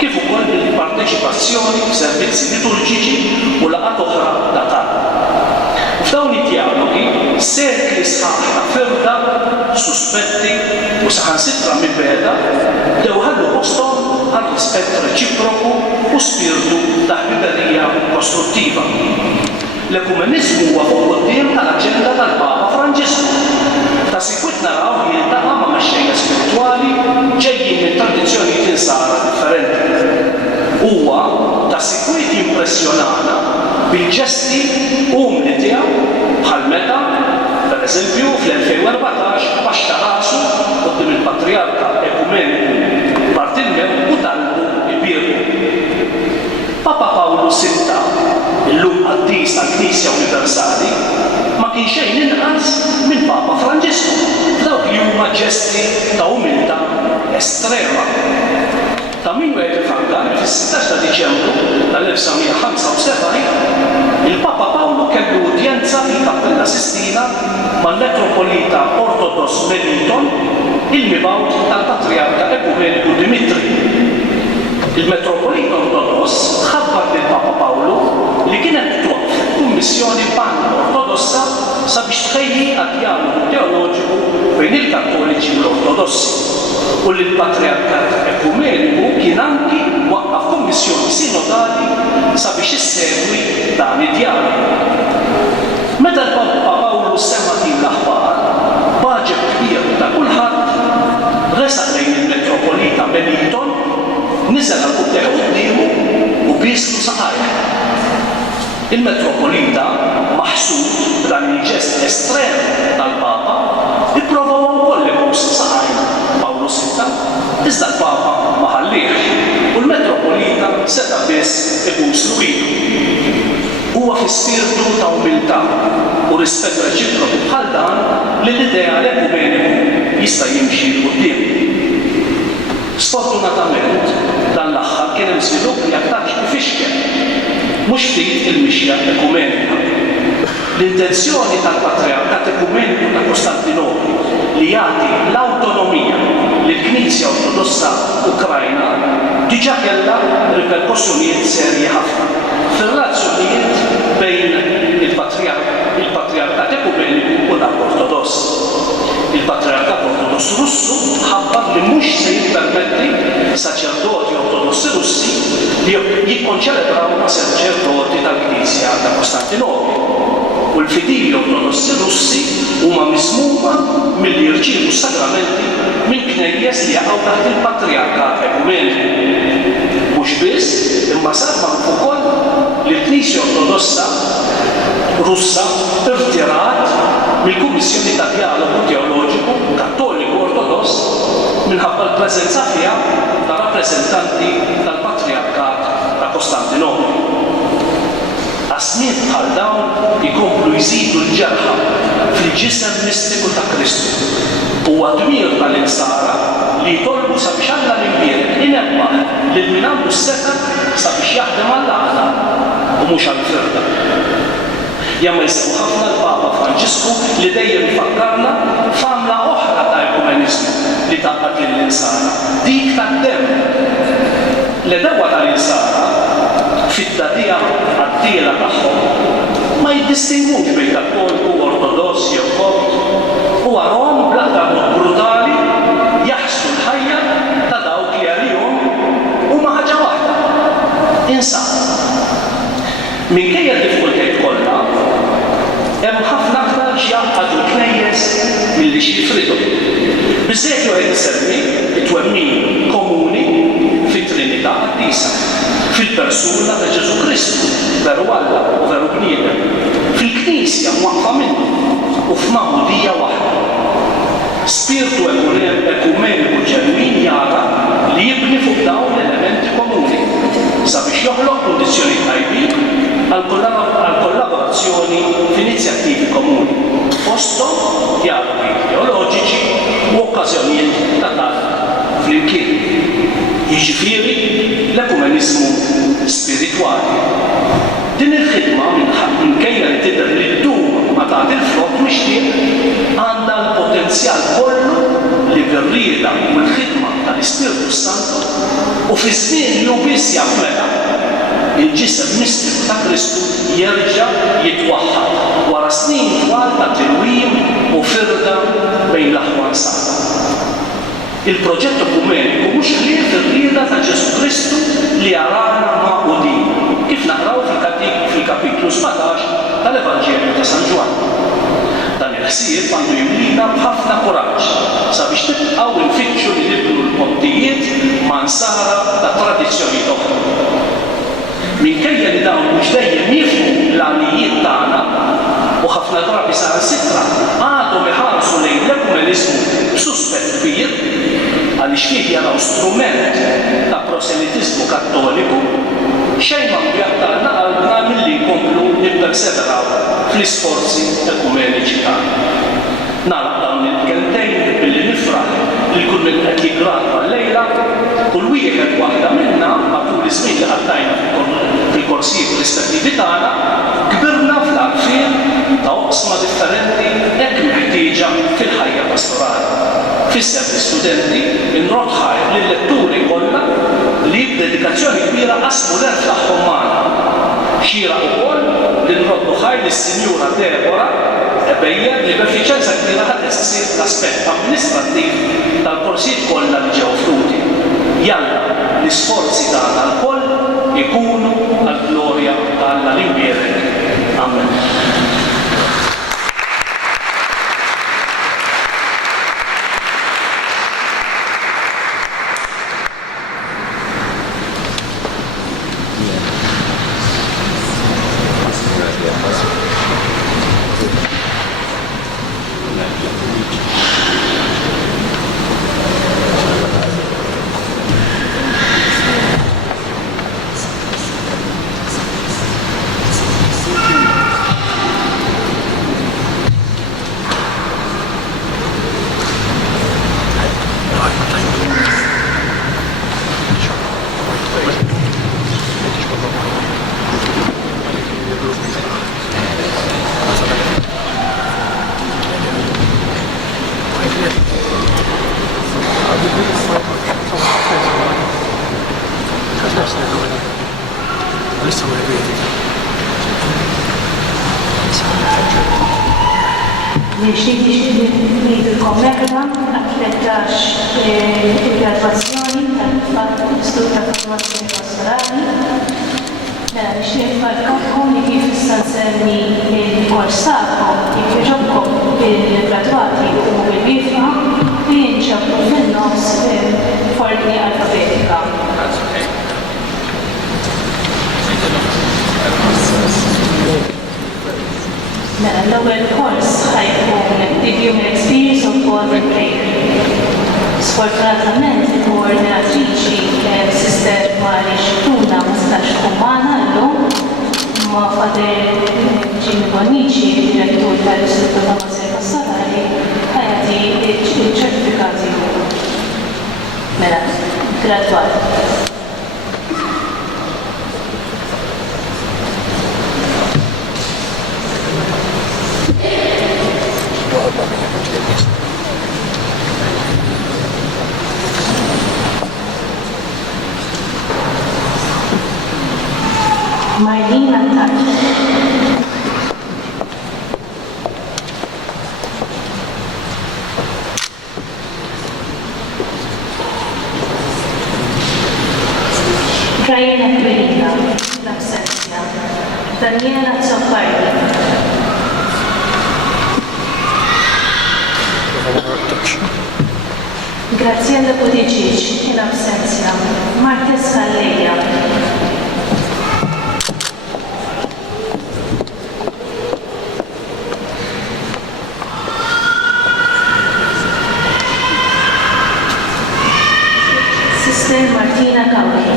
kif ukoll bil-parteċipazzjoni f'servizzi liturġiċi u laqgħat oħra datati. F'dawn id-dialogi sekli sħaħ ta' firda, suspetti u saħansitra mill-beda bdew ħallu posthom għal rispett reċiproku u spiritu ta' ħbiberija kostruttiva. L-ekumenizmu huwa fuq quddiem tal-aġenda tal-Papa Franġisku. Ta' sikwit naraw li jiltaqa' ma' mexxejja spiritwali ġejjin minn tradizzjonijiet insara differenti. Huwa ta' sikwit impressjonana bil-ġesti umli tiegħu bħal meta, pereżempju fl-2014 baxxa rasu quddiem il-Patriarka Ekumeniku Bartolmew u talbu ibirru. Papa Pawlu VI, illum qaddis tal-Knisja Universali, ma kien xejn inqas minn Papa Franġisku f'dawk li huma ġesti ta' umiltà estrema. Ta' min wieħed ifakkar fis-16 ta' Diċembru tal-1975 il-Papa Pawlu kellu udjenza fil-Kappella Sistina mal-Metropolita Ortodoss Melliton, il-mibgħut tal-Patriarka Ekumeniku Dimitri. Il-Metropolita Ortodoss ħabbar lill-Papa Pawlu li kienet twaqqaf kummissjoni pan-Ortodossa sabiex tħejji għad-dialogu teoloġiku bejn il-Kattoliċi u l-Ortodossi u li l-Patriarkat Ekumeniku kien anki waqqaf kummissjoni sinodali sabiex issegwi dan id-dialogu. Meta l-Papa Pawlu sema din l-aħbar, baġeb kbir ta' kulħadd resaq lejn il-Metropolita Melliton, niżel għal-quddeħ qudiemu u bieslu saqajh. Il-Metropolita maħsud dan il-ġest estrem tal-Papa ipprovaw wkoll ibus saqajh Pawlu VI, iżda l-Papa ma ħallihx u l-Metropolita seta' biss ibuslu ilu. Huwa fi spiritu ta' umiltà u rispett reċiproku bħal dan li l-ideal ekumeniku jista' jimxi l quddiem. Sfortunatament, dan l-aħħar kien hemm żvilupp li aktar ifixkel, mhux ftit il-mixja ekumenika. L-intenzjoni tal-Patriarkat Ekumeniku ta' Kostantinopli li jagħti l-awtonomija lill-Knisja Ortodossa Ukrajna diġà kellha riperkussjonijiet serji ħafna fir-relazzjonijiet bejn il-Patriarkat Ekumeniku il-Patriarkat Ortodossu Russu ħabbar li mhux se jippermetti saċerdoti Ortodossi Russi li jikkonċelebraw ma' saċerdoti tal-Knisja ta' Kostantinopla. U l-fidili Ortodossi Russi huma mismuma milli jirċievu s-sakramenti minn knejjes li jaqgħu taħt il-Patriarkat Ekumeniku. Mhux biss, imma sar magħruf ukoll li l-Knisja Ortodossa Russa irtirat mill-Kummissjoni ta' Dialogu Teoloġiku Kattoliku Ortodoss minħabba l-preżenza fiha ta' rappreżentanti tal-Patriarkat ta' Kostantinopla. Għasniet bħal dawn ikomplu jżidu l-ġerħa fil-ġisem mistiku ta' Kristu. Huwa dmir tal-insara li jtolbu sabiex Alla l-Imbierek inebbaħ lil min għandu s-seta sabiex jaħdem għall-għala u mhux għall-firda. Jamma jisibu ħafna l-Papa Franġisku li dejjem ifakkarna f'għamla oħra ta' ekumenizmu li taqbad lill-insara. Dik tad-dem. L-edewwa tal-insara fit-tadija għad-diela tagħhom ma jiddistingwux bejn kattoliku, ortodossi jew kopt u għarhom bl-aktar mod brutali jaħssu l-ħajja ta' dawk li għalihom huma ħaġa waħda. Insara. Minkejja d-diffikultajiet kollha, hemm ħafna aktar x'jaqgħdu l-knejjes milli xi jifridhom. Biżżejjed wieħed isemmi t-twemmin komuni fit-Trinità Qaddisa, fil-persuna ta' Ġesu Kristu, veru Alla u veru bniedem, fil-Knisja mwaqfa minnu u f'magħmudija waħda. Spirtu ekumeniku ġenwin jara li jibni fuq dawn l-elementi komuni sabiex joħloq kundizzjoni tajbin għal-kollaborazzjoni f'inizjattivi komuni, fosthom dialogi teoloġiċi u okkażjonijiet ta' tal flimkien. Jiġifieri l-ekumenizmu spiritwali. Din il-ħidma minkejja li tidher li ddum ma tagħti l-frott mixtieq għandha l-potenzjal kollu li bir-rieda u l-ħidma tal-Ispiritu Santu u fi żmien li hu biss jaf meta il-ġisem mistiku ta' Kristu jerġa' jitwaħħad wara snin twal ta' tilwim u firda bejn l-aħwa nsara. Il-proġett ekumeniku mhux ħlief ir-rieda ta' Ġesu Kristu li arana ma'qudin, kif naqraw fil-kapitlu 17 tal-Evanġelju ta' San Ġwan. Dan il-ħsieb għandu jimlina b'ħafna kuraġġ sabiex tibqgħu nfittxu li nibnu l-pontijiet ma' nsara ta' tradizzjonijiet oħra. Minkejja li dawn mhux dejjem jifhmu l-għanijiet tagħna u ħafna drabi saħansitra għadhom iħarsu lejn l-ekumenizmu b'suspett kbir għaliex fih jaraw strument ta' proselitiżmu kattoliku xejn ma mbjattalna qalbna milli jkomplu nipperseveraw fl-isforzi ekumeniċi tagħna. Nagħlaq dawn il-kelmtejn billi nifraħ li kull min qed jiggradwa llejla kull wieħed waħda minnha matul iż-żmien li qattajna fil-korsijiet rispettivi tagħna kbirna fl-għarfien ta' oqsma differenti hekk meħtieġa fil-ħajja pastorali. Fisser l-istudenti inrodħaj lill-letturi kollha li b'dedikazzjoni kbira qasmu l-erf tagħhom magħna. Xira wkoll li nroddu ħaj lis-Sinjura Debora ebejjed li b'effiċjenza kbira ħadd issir l-aspett amministrattiv tal-korsijiet kollha li ġew offruti. Jalla l-isforzi tagħna l-koll ikunu għall-glorja ta' Alla l-Imbierek. Amen. Nidilkom merħba għal-13 il-graduazzjoni tal-Istitut ta' Formazzjoni Pastorali. Mela nixtieq nfakkarkom li kif issa nsemmi il-kors tagħkom kif iġobkom il-gradwati u bil-wifqa li jinġabru fin-nofs f'ordni alfabetika. Mela l-ewwel kors ħajkun Give Human Experience of God and Prayer. Sfortunatament il-koordinatriċi Sister Mari Xtuna ma stax tkun magħna llum, ma Fader Jimmy Bonici, direttur tal-Istitut ta' Formazzjoni Pastorali, ħajati il-ċertifikati mela gradwati. Marlene Attacchi. Diana Quirina, l'assenza. Daniela Zoppardi. Graziella Budicic, in absenza. Marta Scalleia. Sister Martina Cauchi.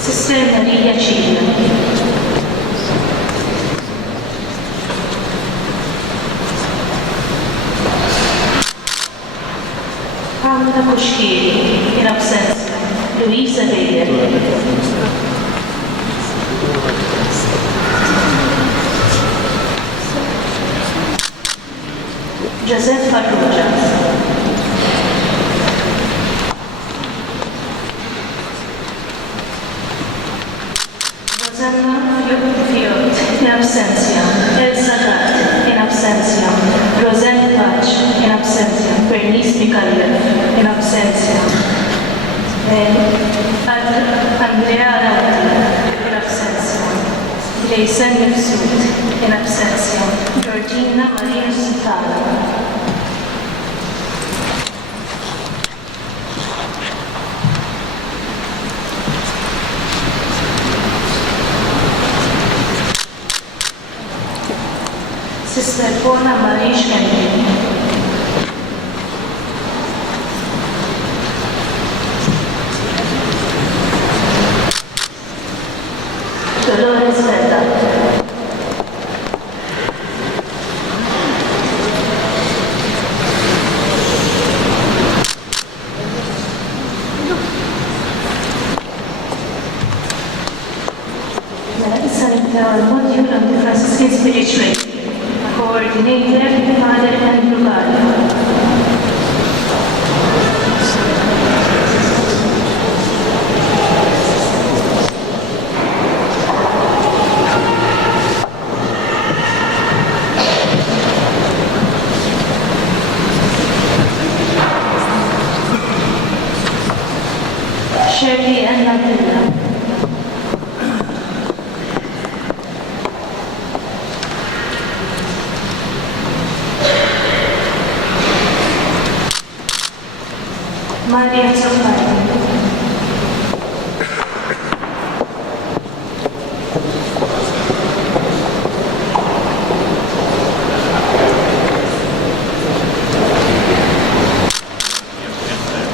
Sister Maria Cina. Paola Coschieri, in absenza. Luisa Beyer. Giuseppe Farrugia. Rosanna Fiot, in absenza. Elsa Gatt, in absenza. Rosette Bach, in absenza. Bernice Micallef, in absenza. Andrea Rauti, in absenza. Jason Mifsud, in absenza. Georgina Maria Sutala. Sister Bona Marie Schmendi. Dolores Veda. Issa nibdew il-module on the Franciscan Spirituality. Coordinator, Father Andrew Gardner. Shirley and Nabila. Maria Zoppardi.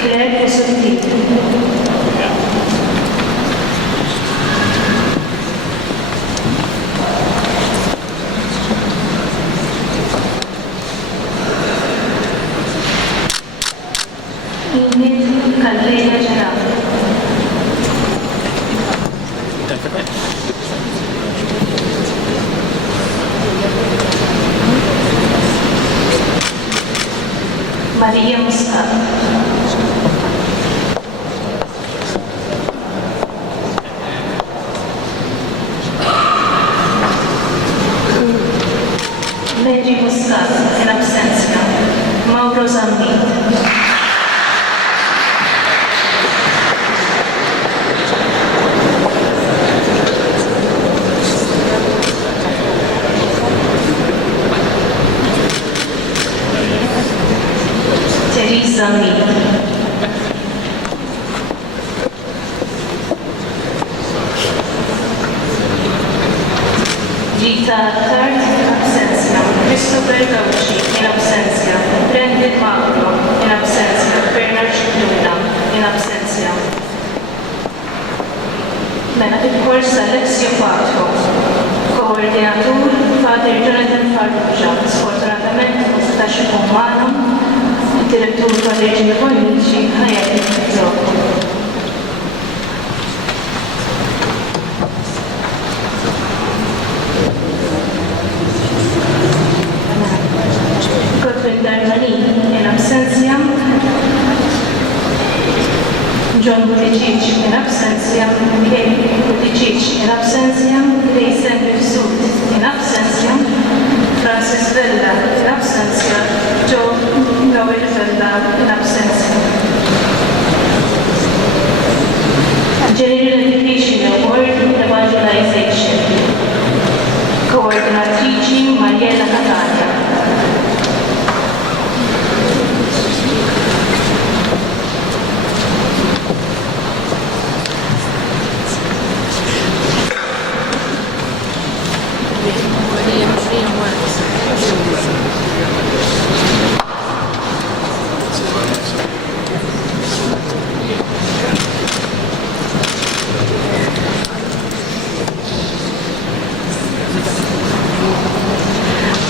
Claire Sottile. Ingrid Calleja Gerardo. Maria Muscat. Mary Muscat, in absentia. Mauro Zambit. Teresa Mead. Gita Tart, in absentia. Christopher Gauci, in absentia. Brendan Magno, in absentia. Bernard Cikluna, in absentia. Mela il-kors Alessio Patro, koordinatur Father Jonathan Farrugia, sfortunatament ma setax ikun magħna, id-direttur Father Ġimmi Bonnici ħajja il-Zocco. Godwin Darmani, in absentia. John Buttigieg, in absentia. Michael Buttigieg, in absentia. Raysen Bifsud, in absentia. Francis Vella, in absentia. Joe Noel Vella, in absentia. General Education Award Evangelization. Coordinatrici Mariella Catania.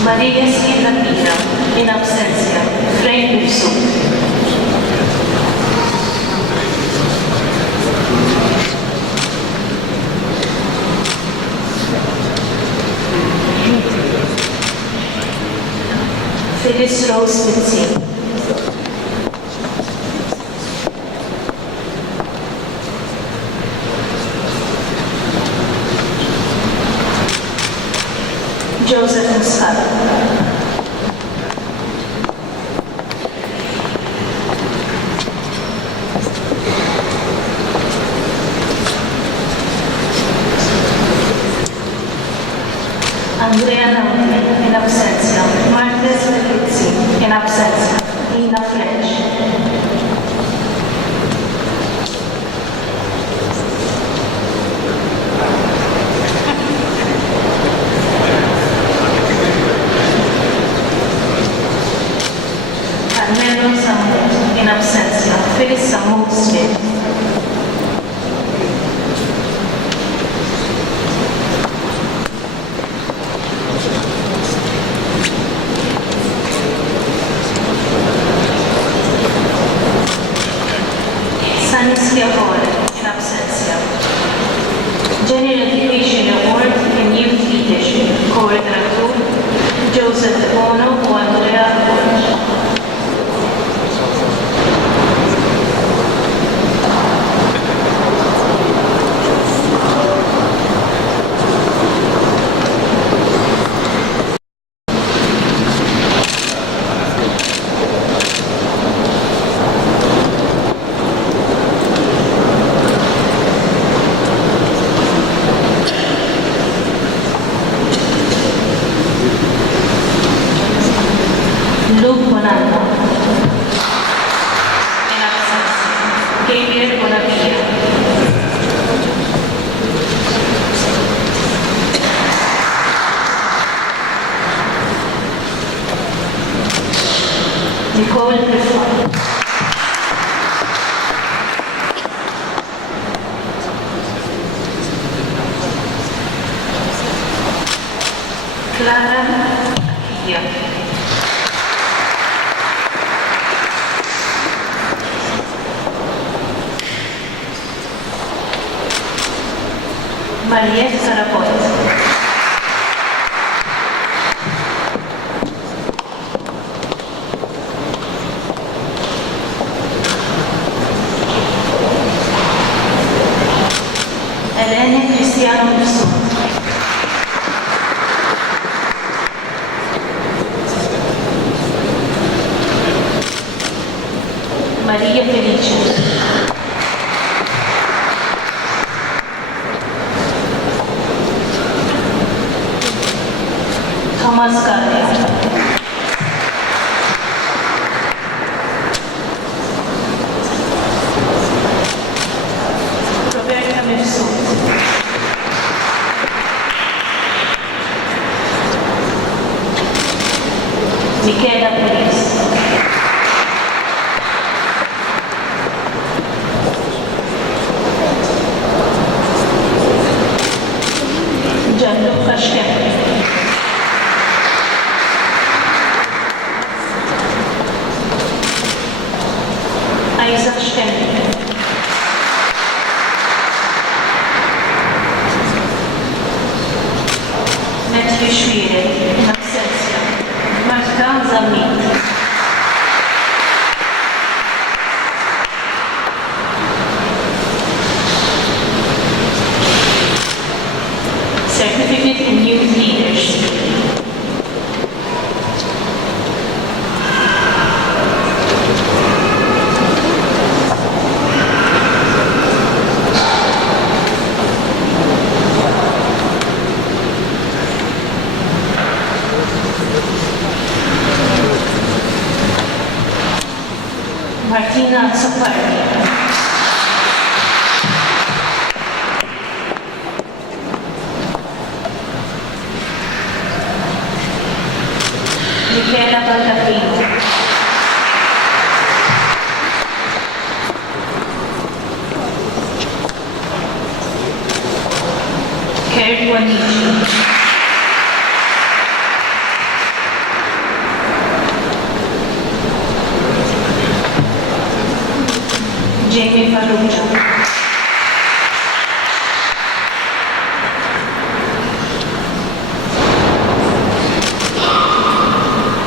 Maria Sierra Pira, in absentia. Frank Wilson. Phyllis Rose Mitzi. Joseph Muscat. Andrea Nauti, in absentia. Martes Felizzi, in absentia. Nina French. Carmelo Samuel, in absentia. Phyllis Samuel Smith. Saniskia Hall, in absentia. General Education Award in Youth Leadership, Coordinator Joseph De Bono u Andrea Borg. Luke Bonanno, in absentia. Gabriel Bonavia. Nicole Griffon. Clara Acchia. Mariette Sarapot. Mifsud. Maria Felice. Thomas Gade. Roberta Mifsud. Michela Pulis. Gianluca Scempi. Isaac Scempi. Matthew Schwede, in absentia. Marta Zammit. Certificate in Youth Leadership. Martina Zoppardi. Michela Baldacchino. Kurt Wanichi. Jamie Farrugia.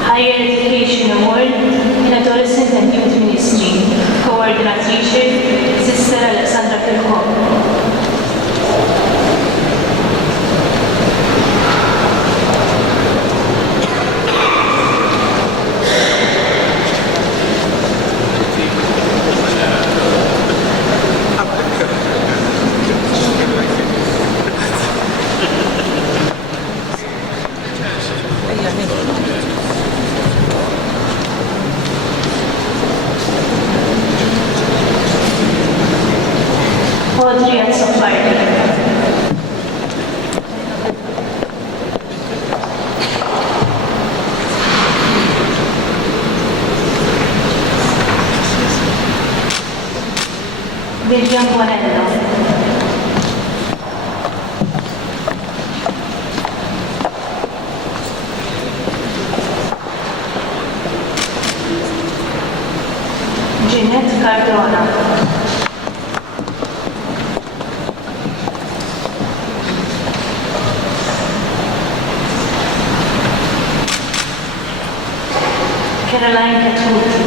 Higher Education Award in Adolescent and Youth Ministry, Coordinatrice Sister Alexandra Kirchhoff. Audrey Zoppardi. William Bonello. Jeanette Cardona. Caroline Catuti.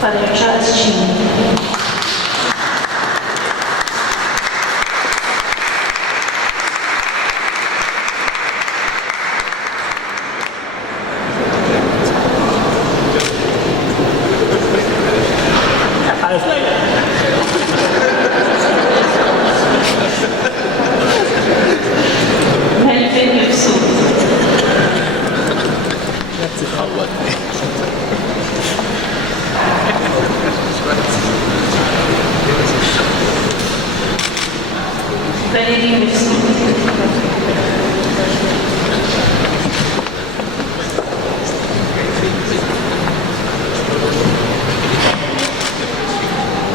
Father Charles Cini. Melvin Mifsud. Valerie Mifsud.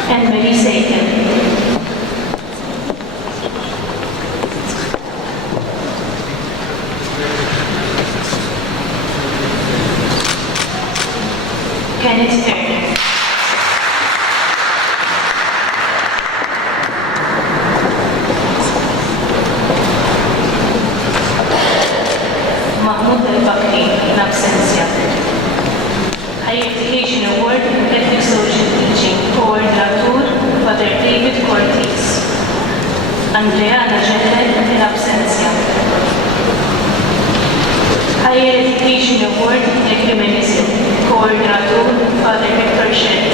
And Mary Satan. Kenneth Turner. Mahmoud Al-Bakri, in absentia. Andreana Ġeller in absenzja. Higher Education Award Ecumenism, Coordinator Father Victor Shen.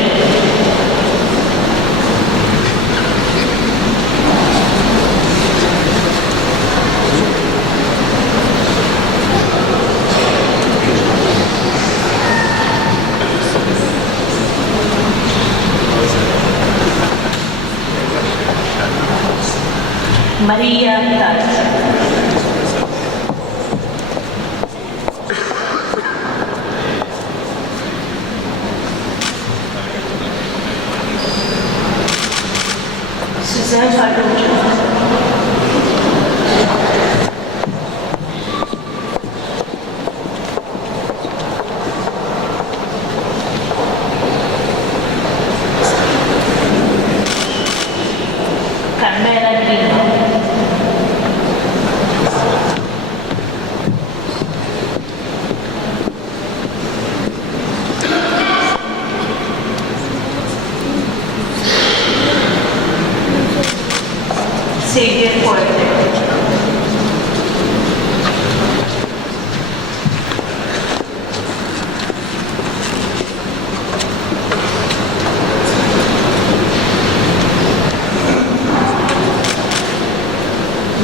Maria Tart. Suzanne Farrugia. Carmela Grino. Xavier Porter.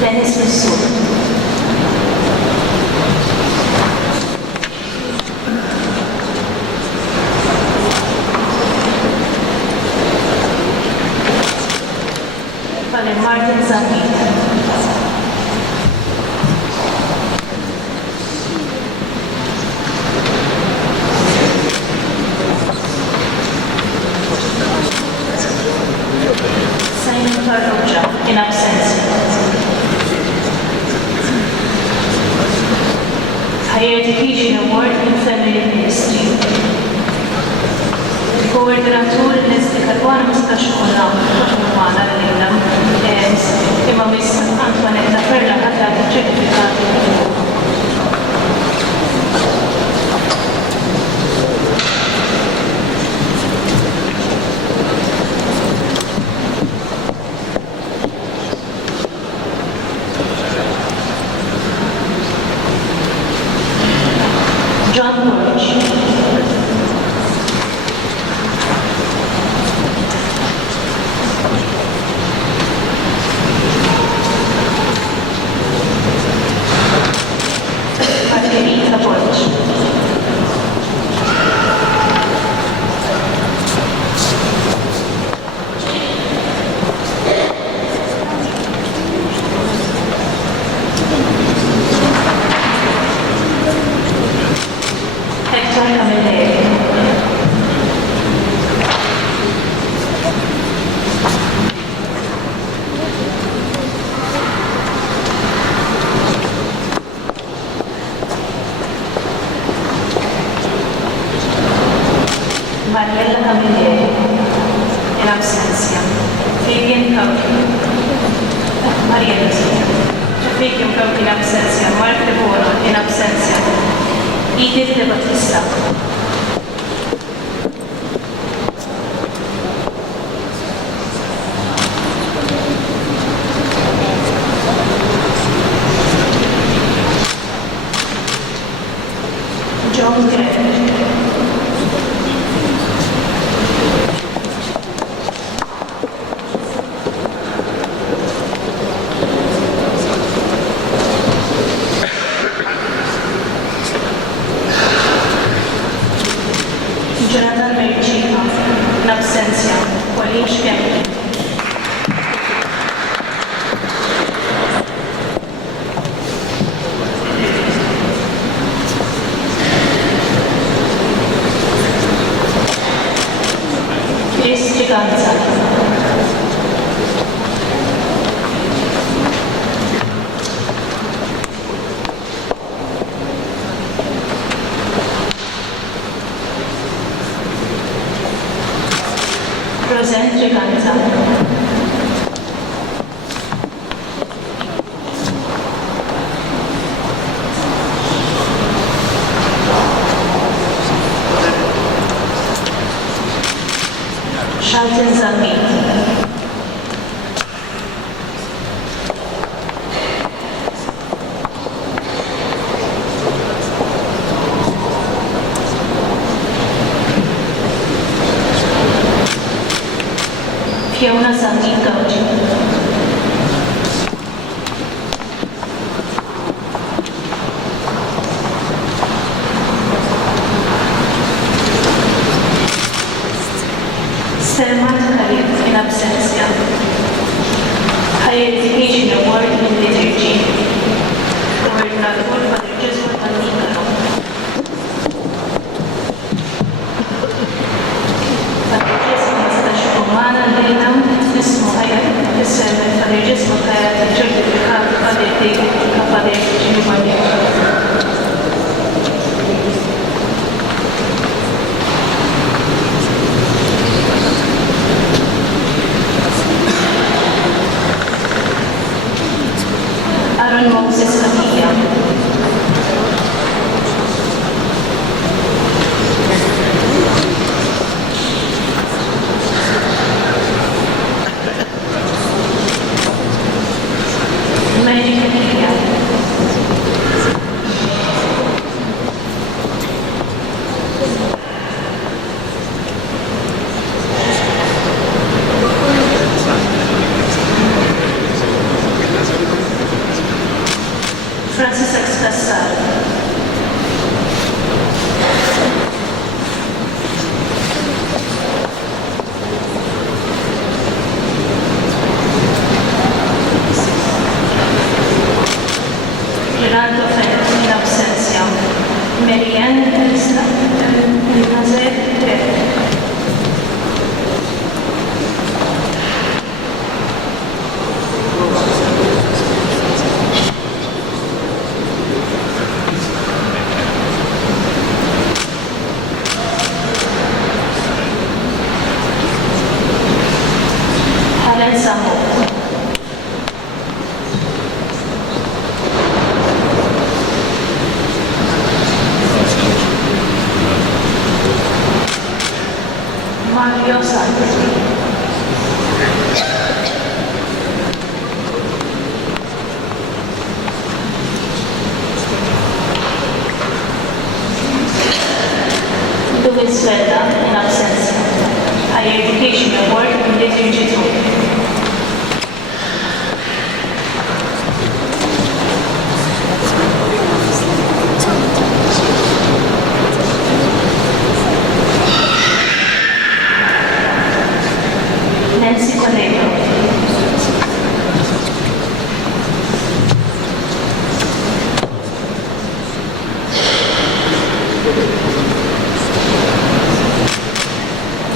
Dennis Messou. Father Martin Zahid. Simon Farrugia in absentia. Higher Education Award in Family Ministry. Koordinatur Leslie Karwana mistax ukollha magħna lilna imma miss Antonetta Ferra ħadd ċertifikati. John Burch. Margherita Burch. Hector Camilleri. Mariella Camilleri in absentia. Fabian Kauki. Mariella Fabian Kauki in absentia. Mark Leboro in absentia. Edith De Battista. John Gray. Jonathan Mercino, in absentia. Pauline Schwemke. Chris Giganza. Rosette Giganza. Shalton Zamit. Fiona Zammin Gauci. Selma Khalid in absentia. Higher Education Award in Liturgy. Governor Father Jesús Manicaro. Father Jesús Mastashkumana Lena, ismu ħajja, issemmi Father Jesús ħajja ċertifikat Father David Father Ġimani. Aaron Moses Camilla. Mary Camilla. Francis Excassar. Fernando Ferro in absentia. Marianne Nazer. Helen Sammo. Mario Santos. Luis Vela in absentia. Higher Education Award in Liturgy 2. Nancy Conejo.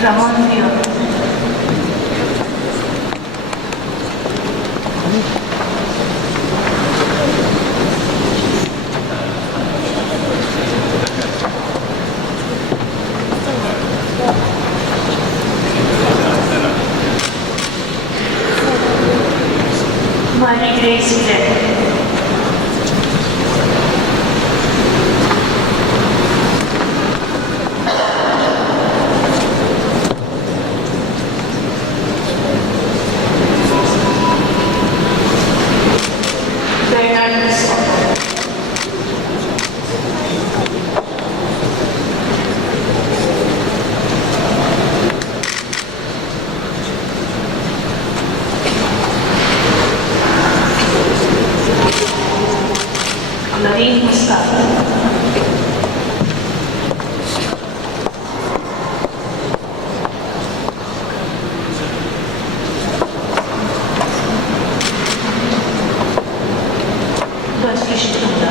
Ramon Fior. Marie Grace Blair. Bernard Misson. Lorraine Mustafa. Godfrey Shikunda.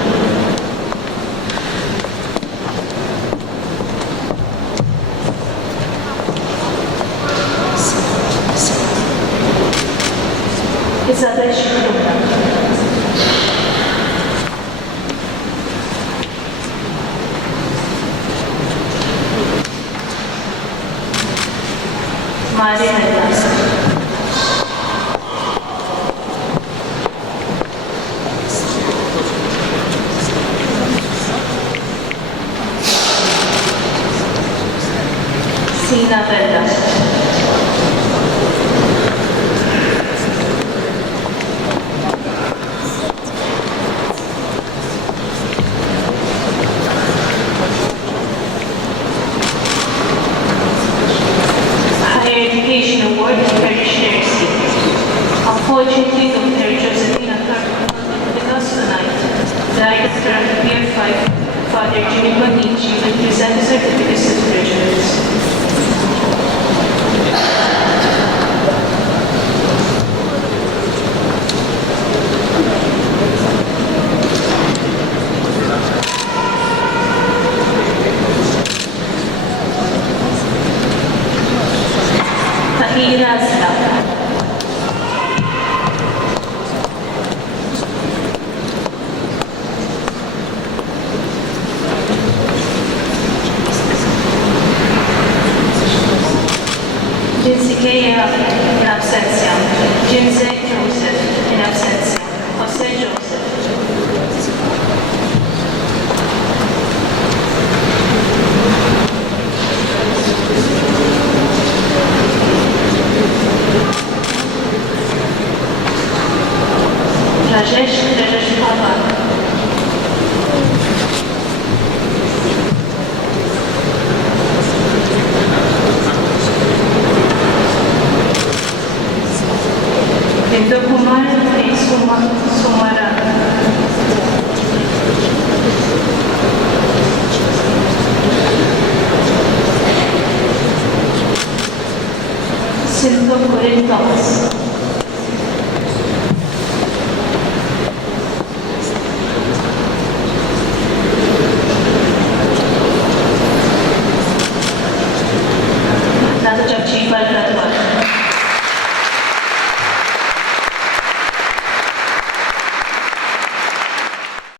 Isabel Shikunda. Maria Hellas. Sina Bella. Higher Education Award in British Year 5, Father Jimmy Bonici, will present certificates to graduates. Taħin għazla. Jinsi Kejja in absenzja. Jinsi Joseph in absenzja. Jose Joseph. Rajesh Pavan. Indo Kumar Sumara. Sindhu Corinne Thomas.